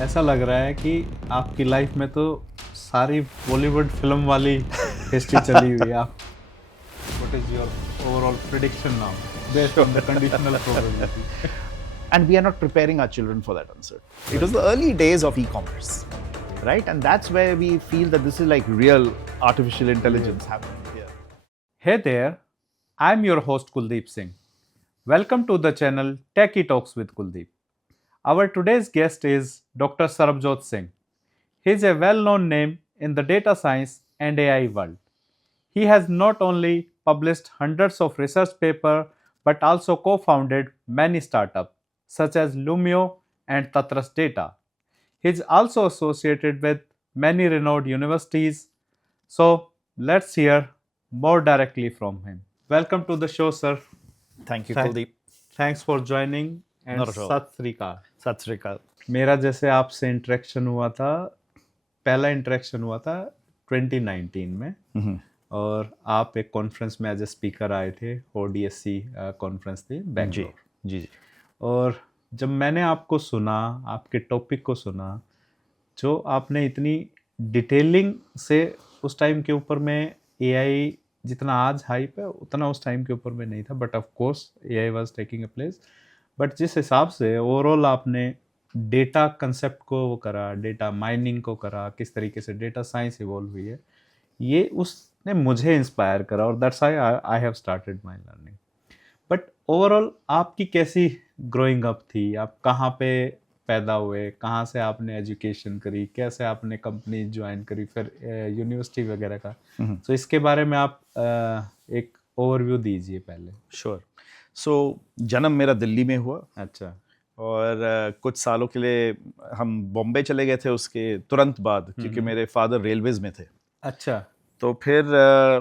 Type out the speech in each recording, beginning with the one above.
ऐसा लग रहा है कि आपकी लाइफ में तो सारी बॉलीवुड फिल्म वाली हिस्ट्री चली हुई है। आप what is your overall prediction now based on the conditional probability? And we are not preparing our children for that uncertainty. It was the early days of e-commerce, right? And that's where we feel that this is like real artificial intelligence happening here. Hey there, I'm your host Kuldeep Singh. Welcome to the channel Techie Talks with Kuldeep. Our today's guest is Dr. Sarabjot Singh. He is a well-known name in the data science and AI world. He has not only published hundreds of research papers but also co-founded many startups such as Lumio and Tatras Data. He is also associated with many renowned universities. So let's hear more directly from him. Welcome to the show, sir. Thank you, Thank- Kuldeep. Thanks for joining and Not at all. Sat Sri Akal. Sat Sri Akal. मेरा जैसे आपसे interaction हुआ था, पहला interaction हुआ था 2019 में, और आप एक कॉन्फ्रेंस में एज ए स्पीकर आए थे, ODSC कॉन्फ्रेंस थी बैंगलोर। जी। और जब मैंने आपको सुना, आपके टॉपिक को सुना, जो आपने इतनी डिटेलिंग से उस टाइम के ऊपर में AI जितना आज हाइप है उतना उस टाइम के ऊपर में नहीं था, but of course AI was taking a place. But जिस हिसाब से ओवरऑल आपने डेटा कंसेप्ट को वो करा, डेटा माइनिंग को करा, किस तरीके से डेटा साइंस इवॉल्व हुई है, ये उसने मुझे इंस्पायर करा और that's I have started my learning. But overall आपकी कैसी ग्रोइंग अप थी? आप कहाँ पे पैदा हुए, कहाँ से आपने एजुकेशन करी, कैसे आपने कंपनी ज्वाइन करी, फिर यूनिवर्सिटी वगैरह का? तो इसके बारे में आप एक ओवरव्यू दीजिए पहले। श्योर। सो जन्म मेरा दिल्ली में हुआ अच्छा। और कुछ सालों के लिए हम बॉम्बे चले गए थे उसके तुरंत बाद, क्योंकि मेरे फादर रेलवेज में थे। अच्छा। तो फिर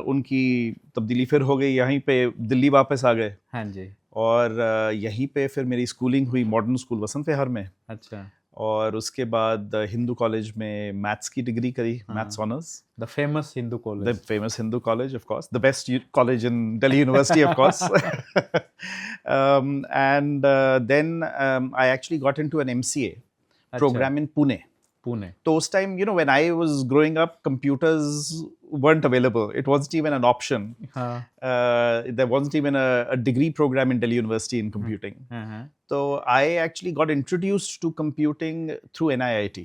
उनकी तब्दीली फिर हो गई, यहीं पे दिल्ली वापस आ गए। हाँ जी। और यहीं पे फिर मेरी स्कूलिंग हुई मॉडर्न स्कूल वसंत विहार में। अच्छा। और उसके बाद हिंदू कॉलेज में मैथ्स की डिग्री करी, maths honours. The famous Hindu the college. Famous Hindu college, of course, the best college in Delhi university, of course. And then I actually got into an MCA program in Pune. Pune. So उस time, when I was growing up, computers weren't available. It wasn't even an option. हाँ। There wasn't even a degree program in Delhi University in computing. हाँ। So I actually got introduced to computing through NIIT.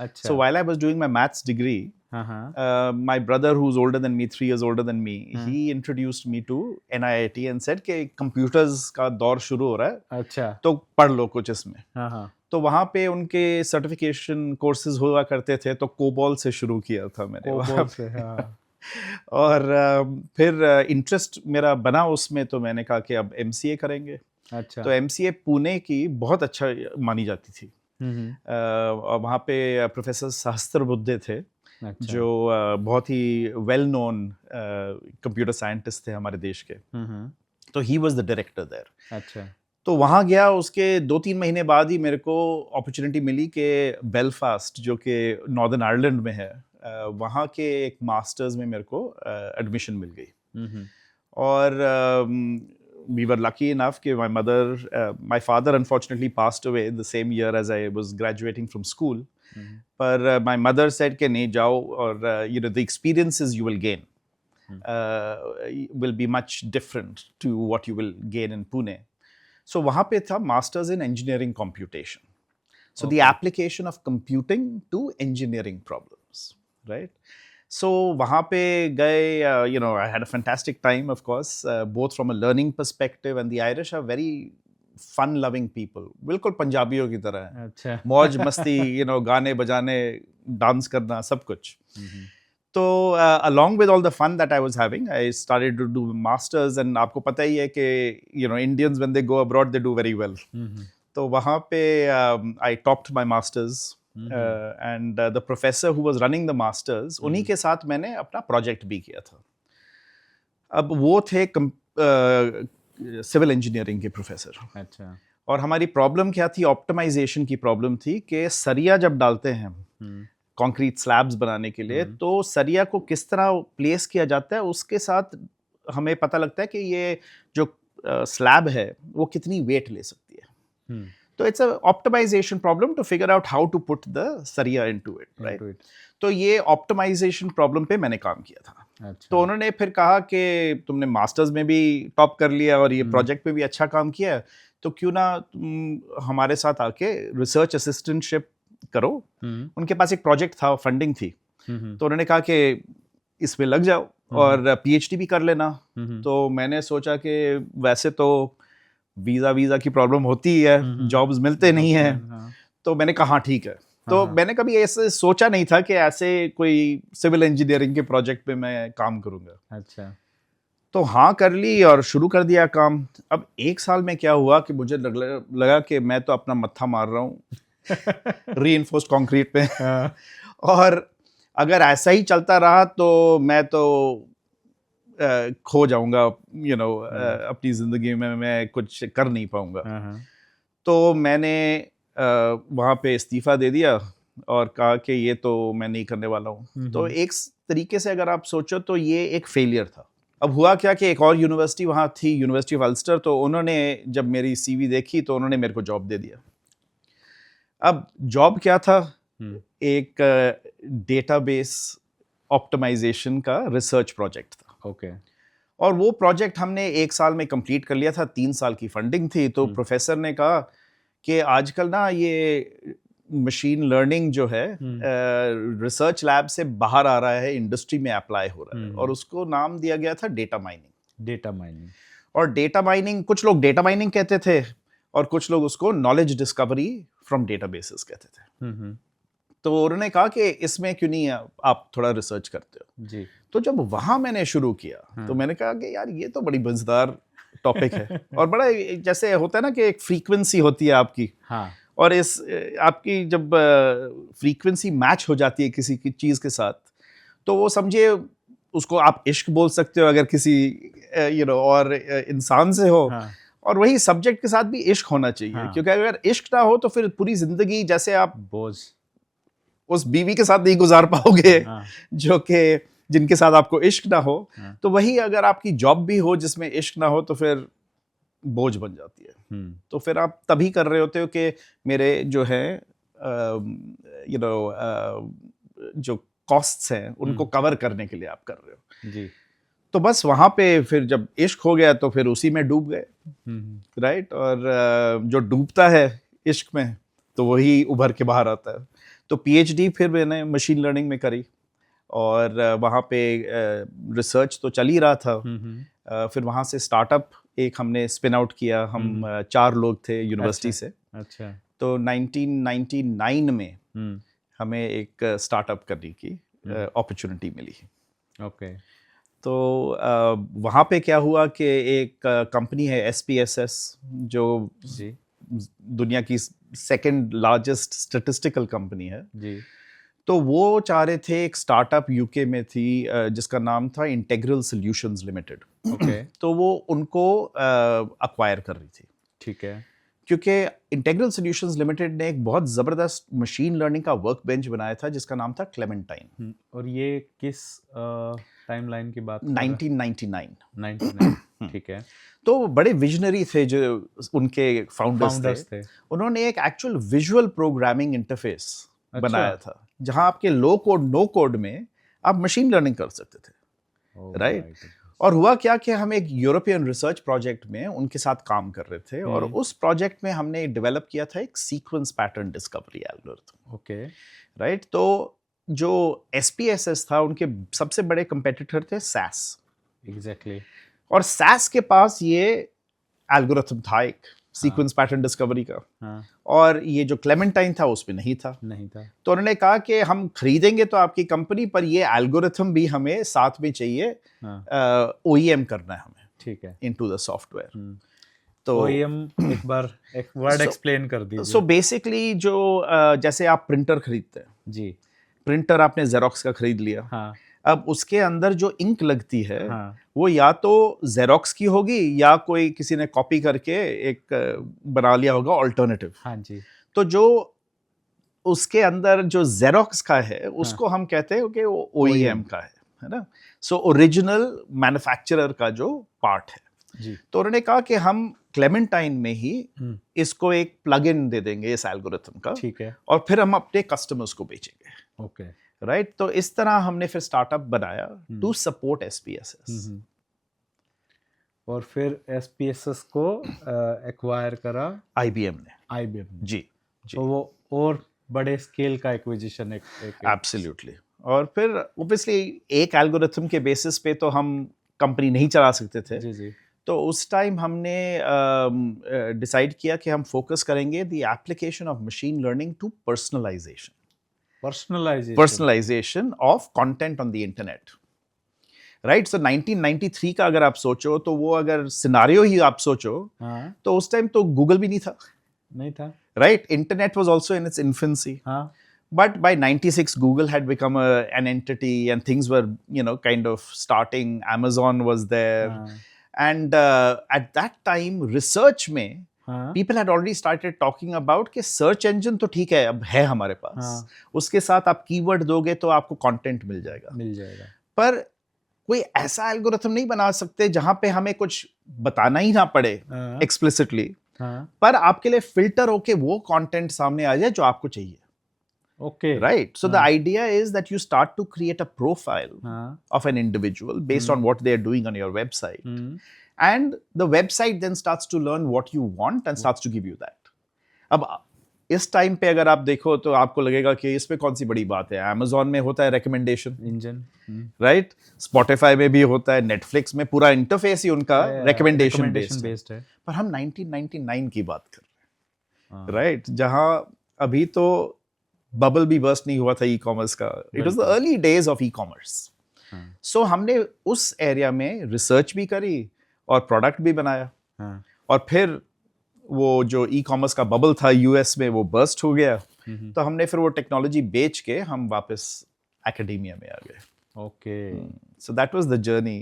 अच्छा। So while I was doing my maths degree, हाँ। my brother, who's older than me, 3 years older than me, he introduced me to NIIT and said कि computers का दौर शुरू हो रहा है, अच्छा। तो पढ़ लो कुछ इसमें। हाँ। तो वहाँ पे उनके सर्टिफिकेशन कोर्सेज हुआ करते थे, तो कोबॉल से शुरू किया था मैंने वहाँ कोबॉल पे। से, हाँ। और फिर इंटरेस्ट मेरा बना उसमें, तो मैंने कहा कि अब MCA करेंगे। अच्छा। तो MCA पुणे की बहुत अच्छा मानी जाती थी। और वहाँ पे प्रोफेसर सहस्त्रबुद्धे थे, अच्छा। जो बहुत ही वेल नोन कंप्यूटर साइंटिस्ट थे हमारे देश के। तो he was the director there. अच्छा। तो वहाँ गया, उसके 2-3 महीने बाद ही मेरे को अपॉर्चुनिटी मिली कि बेलफास्ट, जो कि नॉर्दर्न आयरलैंड में है, वहाँ के एक मास्टर्स में मेरे को एडमिशन मिल गई। और we were lucky enough कि my father unfortunately passed away the same year as I was graduating from school. पर my mother said कि नहीं जाओ, और the experiences you will gain will be much different to what you will gain in Pune. So वहाँ पे था masters in engineering computation. So the application of computing to engineering problems, right? So वहाँ पे गए, I had a fantastic time, of course, both from a learning perspective, and the Irish are very fun-loving people. बिल्कुल पंजाबियों की तरह है। अच्छा। मौज मस्ती, गाने बजाने, डांस करना, सब कुछ। तो along with all the fun that I was having, I started to do masters, and आपको पता ही है कि Indians when they go abroad they do very well. तो वहाँ पे I topped my masters, and the professor who was running the masters, उन्हीं के साथ मैंने अपना प्रोजेक्ट भी किया था। अब वो थे सिविल इंजीनियरिंग के प्रोफेसर। अच्छा। और हमारी प्रॉब्लम क्या थी? ऑप्टिमाइजेशन की प्रॉब्लम थी कि सरिया जब डालते हैं कंक्रीट स्लैब्स बनाने के लिए, तो सरिया को किस तरह प्लेस किया जाता है, उसके साथ हमें पता लगता है कि ये जो स्लैब है वो कितनी वेट ले सकती है। तो it's a optimisation problem to figure out how to put the sariya into it, right? तो ये ऑप्टिमाइजेशन प्रॉब्लम पे मैंने काम किया था। अच्छा। तो उन्होंने फिर कहा कि तुमने मास्टर्स में भी टॉप कर लिया और ये प्रोजेक्ट में भी अच्छा काम किया है, तो क्यों ना तुम हमारे साथ आके रिसर्च असिस्टेंटशिप करो। उनके पास एक प्रोजेक्ट था, फंडिंग थी, तो उन्होंने कहा कि इसमें लग जाओ और पीएचडी भी कर लेना। तो मैंने सोचा कि वैसे तो वीज़ा की प्रॉब्लम होती ही है, जॉब्स मिलते नहीं हैं, तो मैंने कहा हाँ ठीक है। तो मैंने कभी ऐसे सोचा नहीं था कि ऐसे कोई सिविल इंजीनियरिंग के प्रोजेक्ट पे मैं काम करूंगा। अच्छा। तो हाँ कर ली और शुरू कर दिया काम। अब 1 साल में क्या हुआ कि मुझे लगा कि मैं तो अपना मत्था मार रहा हूँ रीइंफोर्स्ड कंक्रीट पे और अगर ऐसा ही चलता रहा तो मैं तो खो जाऊंगा, अपनी जिंदगी में मैं कुछ कर नहीं पाऊंगा। तो मैंने वहाँ पे इस्तीफा दे दिया और कहा कि ये तो मैं नहीं करने वाला हूँ। तो एक तरीके से अगर आप सोचो तो ये एक फेलियर था। अब हुआ क्या कि एक और यूनिवर्सिटी वहाँ थी, यूनिवर्सिटी ऑफ अल्स्टर, तो उन्होंने जब मेरी सीवी देखी तो उन्होंने मेरे को जॉब दे दिया। अब जॉब क्या था? एक डेटाबेस ऑप्टिमाइजेशन का रिसर्च प्रोजेक्ट था। ओके। और वो प्रोजेक्ट हमने 1 साल में कंप्लीट कर लिया था, 3 साल की फंडिंग थी। तो प्रोफेसर ने कहा कि आजकल ना ये मशीन लर्निंग जो है रिसर्च लैब से बाहर आ रहा है, इंडस्ट्री में अप्लाई हो रहा है, और उसको नाम दिया गया था डेटा माइनिंग। Data mining. और डेटा माइनिंग, कुछ लोग डेटा माइनिंग कहते थे और कुछ लोग उसको नॉलेज डिस्कवरी फ्रॉम डेटाबेसेस कहते थे। तो उन्होंने कहा कि इसमें क्यों नहीं आप थोड़ा रिसर्च करते हो जी। तो जब वहां मैंने शुरू किया तो मैंने कहा कि यार ये तो बड़ी मजेदार टॉपिक है और बड़ा जैसे होता है ना कि एक फ्रीक्वेंसी होती है आपकी। हाँ। और इस आपकी जब फ्रीक्वेंसी मैच हो जाती है किसी की चीज के साथ, तो वो समझिए उसको आप इश्क बोल सकते हो अगर किसी और इंसान से हो। हाँ। और वही सब्जेक्ट के साथ भी इश्क होना चाहिए। हाँ। क्योंकि अगर इश्क ना हो तो फिर पूरी जिंदगी जैसे आप बोझ उस बीवी के साथ नहीं गुजार पाओगे। हाँ। जो कि जिनके साथ आपको इश्क ना हो। हाँ। तो वही अगर आपकी जॉब भी हो जिसमें इश्क ना हो तो फिर बोझ बन जाती है। तो फिर आप तभी कर रहे होते हो कि मेरे जो है जो कॉस्ट्स हैं उनको कवर करने के लिए आप कर रहे हो। जी। तो बस वहां पे फिर जब इश्क हो गया तो फिर उसी में डूब गए। राइट। और जो डूबता है इश्क में तो वही उभर के बाहर आता है। तो पीएचडी फिर मैंने मशीन लर्निंग में करी और वहाँ पे रिसर्च तो चल ही रहा था। फिर वहाँ से स्टार्टअप एक हमने स्पिन आउट किया। हम 4 लोग थे यूनिवर्सिटी से। अच्छा। तो 1999 में हमें एक स्टार्टअप करने की अपॉर्चुनिटी मिली। ओके। तो वहाँ पे क्या हुआ कि एक कंपनी है SPSS जो जी दुनिया की सेकंड लार्जेस्ट स्टैटिस्टिकल कंपनी है। जी। तो वो चाह रहे थे, एक स्टार्टअप यूके में थी जिसका नाम था इंटेग्रल सॉल्यूशंस लिमिटेड। ओके। तो वो उनको अक्वायर कर रही थी। ठीक है। क्योंकि इंटेग्रल सॉल्यूशंस लिमिटेड ने एक बहुत ज़बरदस्त मशीन लर्निंग का वर्क बेंच बनाया था जिसका नाम था क्लेमेंटाइन। और ये किस टाइमलाइन की बात? 1999। ठीक है। तो बड़े विजनरी थे जो उनके फाउंडर्स थे। उन्होंने एक एक्चुअल विजुअल प्रोग्रामिंग इंटरफेस बनाया था जहां आपके लो कोड नो कोड में आप मशीन लर्निंग कर सकते थे। राइट। और हुआ क्या कि हम एक यूरोपियन रिसर्च प्रोजेक्ट में उनके साथ काम कर रहे थे और उस प्रोजेक्ट में हमने डेवलप किया था एक sequence pattern discovery algorithm. Okay. Right. तो जो SPSS था उनके सबसे बड़े कंपेटिटर थे SAS। एग्जैक्टली। और SAS के पास ये एल्गोरिथम था एक सीक्वेंस पैटर्न डिस्कवरी का। हाँ। और ये जो क्लेमेंटाइन था उस पे नहीं था। तो उन्होंने कहा कि हम खरीदेंगे तो आपकी कंपनी, पर ये एल्गोरिथम भी हमें साथ में चाहिए। हाँ। OEM करना है हमें। ठीक है। Into the software. तो OEM एक बार एक वर्ड एक्सप्लेन कर दीजिए। सो बेसिकली जो जैसे आप प्रिंटर खरीदते हैं। जी। प्रिंटर आपने जेरोक्स का खरीद लिया। हाँ। अब उसके अंदर जो इंक लगती है। हाँ। वो या तो जेरोक्स की होगी या कोई किसी ने कॉपी करके एक बना लिया होगा ऑल्टरनेटिव। हाँ जी। तो जो उसके अंदर जो जेरोक्स का है उसको हाँ। हम कहते हैं कि वो OEM का है ना। सो ओरिजिनल मैन्युफैक्चरर का जो पार्ट है। जी। तो उन्होंने कहा कि हम क्लेमेंटाइन में ही हम्म, इसको एक प्लग इन दे देंगे इस एल्गोरिथम का, ठीक है, और फिर हम अपने कस्टमर्स को बेचेंगे, ओके, राइट? तो इस तरह हमने फिर स्टार्टअप बनाया टू सपोर्ट SPSS। और फिर SPSS को एक्वायर करा IBM ने। IBM ने, जी जी, तो वो और बड़े स्केल का एक्विजिशन एक एब्सोल्युटली। और फिर ऑब्वियसली एक एल्गोरिथम के बेसिस पे तो हम कंपनी नहीं चला सकते थे, जी जी, तो उस टाइम हमने डिसाइड किया कि हम फोकस करेंगे the application of machine learning to personalization, personalization of content on the internet, right? So 1993 का अगर आप सोचो, तो वो अगर सिनारियो ही आप सोचो, हाँ, तो उस टाइम तो गूगल भी नहीं था, नहीं था, right? Internet was also in its infancy, हाँ, but by 96 Google had become an entity and things were, kind of starting. Amazon was there, हाँ, and at that time research में हाँ, people had already started talking about कि search engine तो ठीक है, अब है हमारे पास, हाँ, उसके साथ आप कीवर्ड दोगे तो आपको कंटेंट मिल जाएगा, मिल जाएगा, पर कोई ऐसा एल्गोरिथम नहीं बना सकते जहां पे हमें कुछ बताना ही ना पड़े हाँ, एक्सप्लिसिटली, हाँ, पर आपके लिए फिल्टर होके वो कंटेंट सामने आ जाए जो आपको चाहिए, ओके, right? So the हाँ, idea is that you start to create a profile हाँ, of an individual based on what they are doing on your website, and the website then starts to learn what you want and starts to give you that. अब इस time पे अगर आप देखो तो आपको लगेगा कि इसमें कौन सी बड़ी बात है, Amazon में होता है रिकमेंडेशन, इंजन, राइट? Spotify में भी होता है, Netflix में पूरा इंटरफेस ही उनका रिकमेंडेशन बेस्ड है, बेस्ड है, पर हम 1999 की बात कर रहे हाँ, हैं, राइट? जहां अभी तो बबल भी बर्स्ट नहीं हुआ था ई कॉमर्स का, इट वाज द बिल्कुल, early days of e commerce. हाँ, सो हमने उस एरिया में रिसर्च भी करी और प्रोडक्ट भी बनाया, हाँ, और फिर वो जो ई कॉमर्स का बबल था यूएस में वो बर्स्ट हो गया, हम्म, तो हमने फिर वो टेक्नोलॉजी बेच के हम वापस एकेडेमिया में आ गए। Okay, so that was the journey,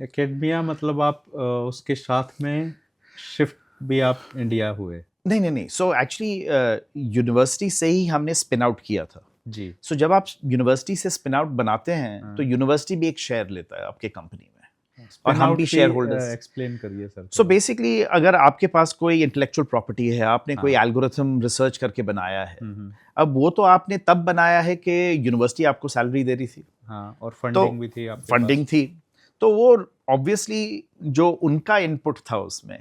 academia मतलब आप उसके साथ में शिफ्ट भी आप इंडिया हुए, नहीं नहीं नहीं, सो एक्चुअली यूनिवर्सिटी से ही हमने स्पिन आउट किया था। जी, सो जब आप यूनिवर्सिटी से स्पिन आउट बनाते हैं तो यूनिवर्सिटी भी एक शेयर लेता है आपके कंपनी में, और हम भी शेयर होल्डर्स। एक्सप्लेन करिए सर, सो बेसिकली अगर आपके पास कोई इंटेलेक्चुअल प्रॉपर्टी है, आपने कोई हाँ। एल्गोरिथम रिसर्च करके बनाया है, हम्म, अब वो तो आपने तब बनाया है कि यूनिवर्सिटी आपको सैलरी दे रही थी, हाँ, और तो फंडिंग भी थी आपके फंडिंग थी, तो वो ऑब्वियसली जो उनका इनपुट था उसमें,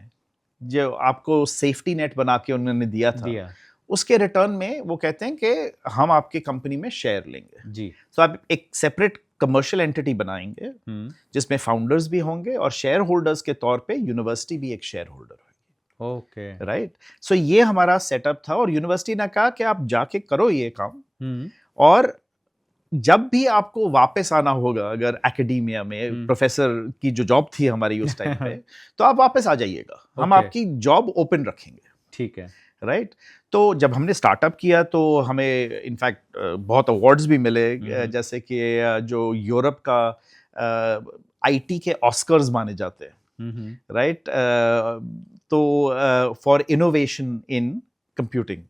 जो आपको सेफ्टी नेट बना के उन्होंने दिया पास था, दिया, उसके रिटर्न में वो कहते हैं कि हम आपके कंपनी में शेयर लेंगे। जी, तो आप एक सेपरेट कमर्शियल एंटिटी बनाएंगे जिसमें फाउंडर्स भी होंगे, और शेयर होल्डर्स के तौर पे यूनिवर्सिटी भी एक शेयर होल्डर होगी, ओके, राइट? सो ये हमारा सेटअप था, और यूनिवर्सिटी ने कहा कि आप जाके करो ये काम, और जब भी आपको वापस आना होगा, अगर एकेडेमिया में प्रोफेसर की जो जॉब थी हमारी उस टाइम पे, तो आप वापस आ जाइएगा, हम Okay. आपकी जॉब ओपन रखेंगे, ठीक है, राइट? तो जब हमने स्टार्टअप किया तो हमें इनफैक्ट बहुत अवार्ड्स भी मिले, जैसे कि जो यूरोप का आईटी के ऑस्कर्स माने जाते हैं, राइट? तो फॉर इनोवेशन इन कंप्यूटिंग,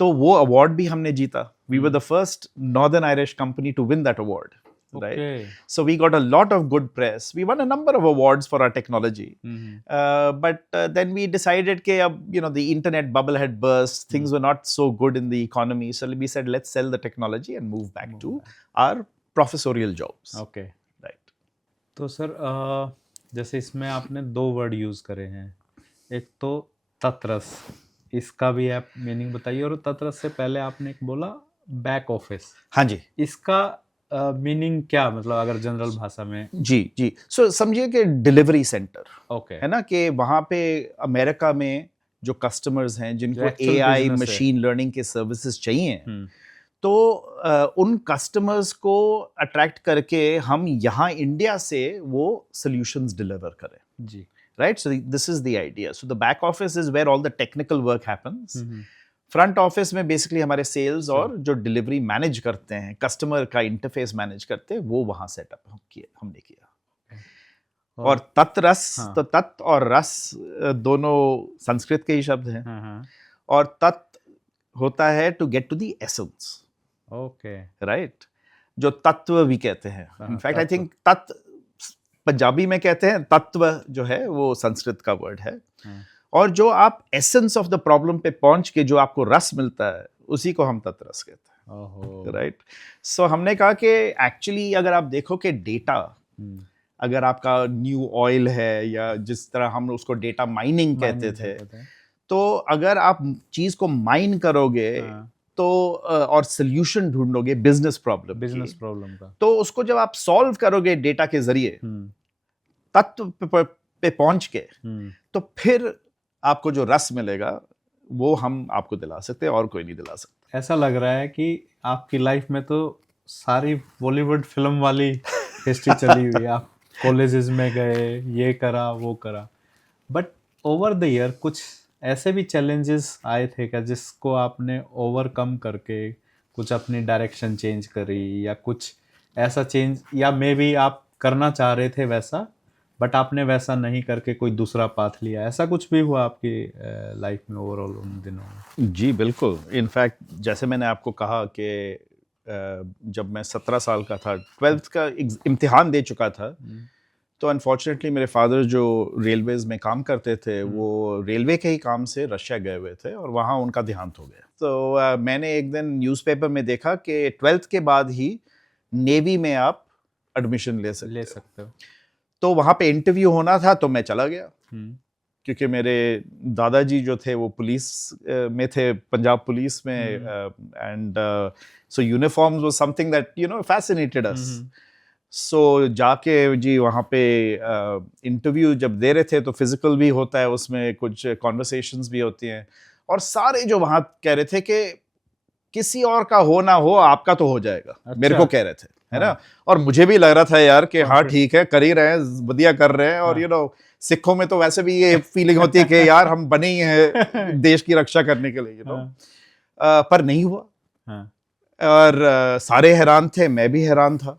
तो वो अवार्ड भी हमने जीता। We were the first Northern Irish company to win that award, right? Okay. So we got a lot of good press. We won a number of awards for our technology. But then we decided that the internet bubble had burst. Things were not so good in the economy. So we said, let's sell the technology and move back to our professorial jobs. Okay. Right. तो sir जैसे इसमें आपने दो word use करे हैं, एक तो ततरस, इसका भी आप मीनिंग बताइए, और ततरस से पहले आपने एक बोला बैक ऑफिस, हाँ जी, इसका मीनिंग क्या, मतलब अगर जनरल भाषा में? जी सो समझिए कि डिलीवरी सेंटर, ओके, है ना, कि वहाँ पे अमेरिका में जो कस्टमर्स हैं जिनको actual एआई business है। मशीन लर्निंग के सर्विसेज चाहिए, तो उन कस्टमर्स को अट्रैक्ट करके हम यहाँ इंडिया से वो सॉल्यूशंस डिलीवर करें, जी, right? So this is the idea. So the back office is where all the technical work happens. Front office में बेसिकली हमारे सेल्स और जो डिलीवरी मैनेज करते हैं, कस्टमर का इंटरफेस मैनेज करते हैं, वो वहाँ सेटअप हमने किया। और तत् रस, तो तत् और रस दोनों संस्कृत के ही शब्द हैं, और तत् होता है to get to the essence, okay, right? जो तत्व भी कहते हैं, इनफैक्ट आई थिंक तत् पंजाबी में कहते हैं तत्व जो है वो संस्कृत का वर्ड है, हाँ, और जो आप एसेंस ऑफ द प्रॉब्लम पे पहुंच के जो आपको रस मिलता है उसी को हम तत्रस कहते हैं, ओहो, राइट। सो हमने कहा कि एक्चुअली अगर आप देखो कि डेटा, हम्म, अगर आपका न्यू ऑयल है या जिस तरह हम उसको डेटा माइनिंग कहते माइनिंग थे, कहते थे। तो अगर आप चीज को माइन करोगे हाँ, तो और सोल्यूशन ढूंढोगे बिजनेस प्रॉब्लम बिजनेस की, प्रॉब्लम का। तो उसको जब आप सॉल्व करोगे डेटा के जरिए हम्म, तत्व पे पहुंच के, हम्म, तो फिर आपको जो रस मिलेगा वो हम आपको दिला सकते हैं और कोई नहीं दिला सकता। ऐसा लग रहा है कि आपकी लाइफ में तो सारी बॉलीवुड फिल्म वाली हिस्ट्री चली हुई है। आप कॉलेजेस में गए, ये करा वो करा, बट ओवर द ईयर कुछ ऐसे भी चैलेंजेस आए थे क्या जिसको आपने ओवरकम करके कुछ अपनी डायरेक्शन चेंज करी, या कुछ ऐसा चेंज, या मे बी आप करना चाह रहे थे वैसा बट आपने वैसा नहीं करके कोई दूसरा पाथ लिया, ऐसा कुछ भी हुआ आपकी लाइफ में ओवरऑल उन दिनों में? जी बिल्कुल, इनफैक्ट जैसे मैंने आपको कहा कि जब मैं 17 साल का था, 12th का इम्तिहान दे चुका था, तो अनफॉर्चुनेटली मेरे फादर जो रेलवेज में काम करते थे वो रेलवे के ही काम से रशिया गए हुए थे और वहाँ उनका देहांत हो गया। तो मैंने एक दिन न्यूज़पेपर में देखा कि 12th के बाद ही नेवी में आप एडमिशन ले सकते हो। हो। तो वहाँ पे इंटरव्यू होना था, तो मैं चला गया, हम्म, क्योंकि मेरे दादाजी जो थे वो पुलिस में थे, पंजाब पुलिस में, and so uniforms was something that fascinated us. So जाके जी वहाँ पे इंटरव्यू जब दे रहे थे तो फिजिकल भी होता है, उसमें कुछ कॉन्वर्सेशंस भी होती हैं, और सारे जो वहाँ कह रहे थे कि किसी और का हो ना हो आपका तो हो जाएगा, मेरे को कह रहे थे, है ना। और मुझे भी लग रहा था यार कि हाँ ठीक है, कर ही रहे हैं, बढ़िया कर रहे हैं, और सिखों में तो वैसे भी ये फीलिंग होती है कि यार हम बने ही हैं देश की रक्षा करने के लिए, पर नहीं हुआ। और सारे हैरान थे, मैं भी हैरान था।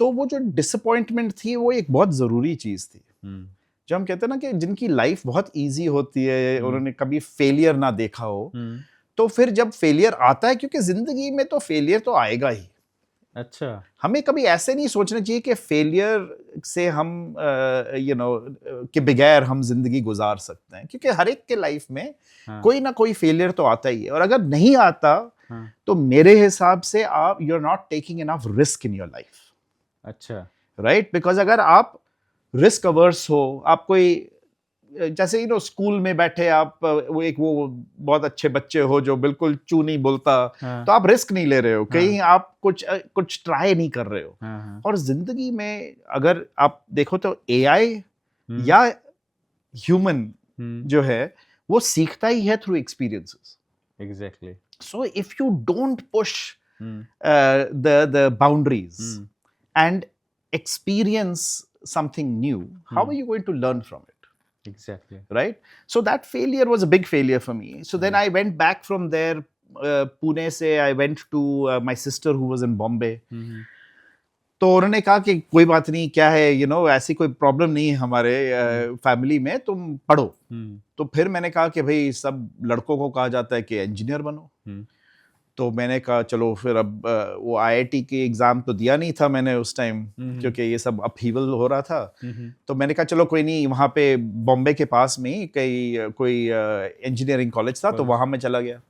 तो वो जो डिसअपॉइंटमेंट थी वो एक बहुत जरूरी चीज थी। जो हम कहते हैं ना कि जिनकी लाइफ बहुत इजी होती है, उन्होंने कभी फेलियर ना देखा हो, तो फिर जब फेलियर आता है, क्योंकि जिंदगी में तो फेलियर तो आएगा ही। अच्छा, हमें कभी ऐसे नहीं सोचना चाहिए कि फेलियर से हम के बगैर हम जिंदगी गुजार सकते हैं, क्योंकि हर एक के लाइफ में कोई ना कोई फेलियर तो आता ही है, और अगर नहीं आता तो मेरे हिसाब से आप you are not taking enough risk in your life. अच्छा, राइट, बिकॉज अगर आप रिस्क अवर्स हो, आप कोई जैसे स्कूल में बैठे आप वो बहुत अच्छे बच्चे हो जो बिल्कुल चू नहीं बोलता, तो आप रिस्क नहीं ले रहे हो, कहीं आप कुछ ट्राई नहीं कर रहे हो। और जिंदगी में अगर आप देखो तो एआई या ह्यूमन जो है वो सीखता ही है through experiences. Exactly. So if you don't push the boundaries and experience something new, how are you going to learn from it? Exactly. Right? So that failure was a big failure for me. So then I went back from there, Pune se I went to my sister who was in Bombay. तो उन्होंने कहा कि कोई बात नहीं, क्या है ऐसी कोई प्रॉब्लम नहीं है हमारे फैमिली में, तुम पढ़ो। तो फिर मैंने कहा कि भाई सब लड़कों को कहा जाता है कि इंजीनियर बनो। तो मैंने कहा चलो फिर, अब वो आईआईटी के एग्जाम तो दिया नहीं था मैंने उस टाइम, क्योंकि ये सब अपहीवल हो रहा था। तो मैंने कहा चलो कोई नहीं, वहाँ पे बॉम्बे के पास में कोई इंजीनियरिंग कॉलेज था, तो वहाँ मैं चला गया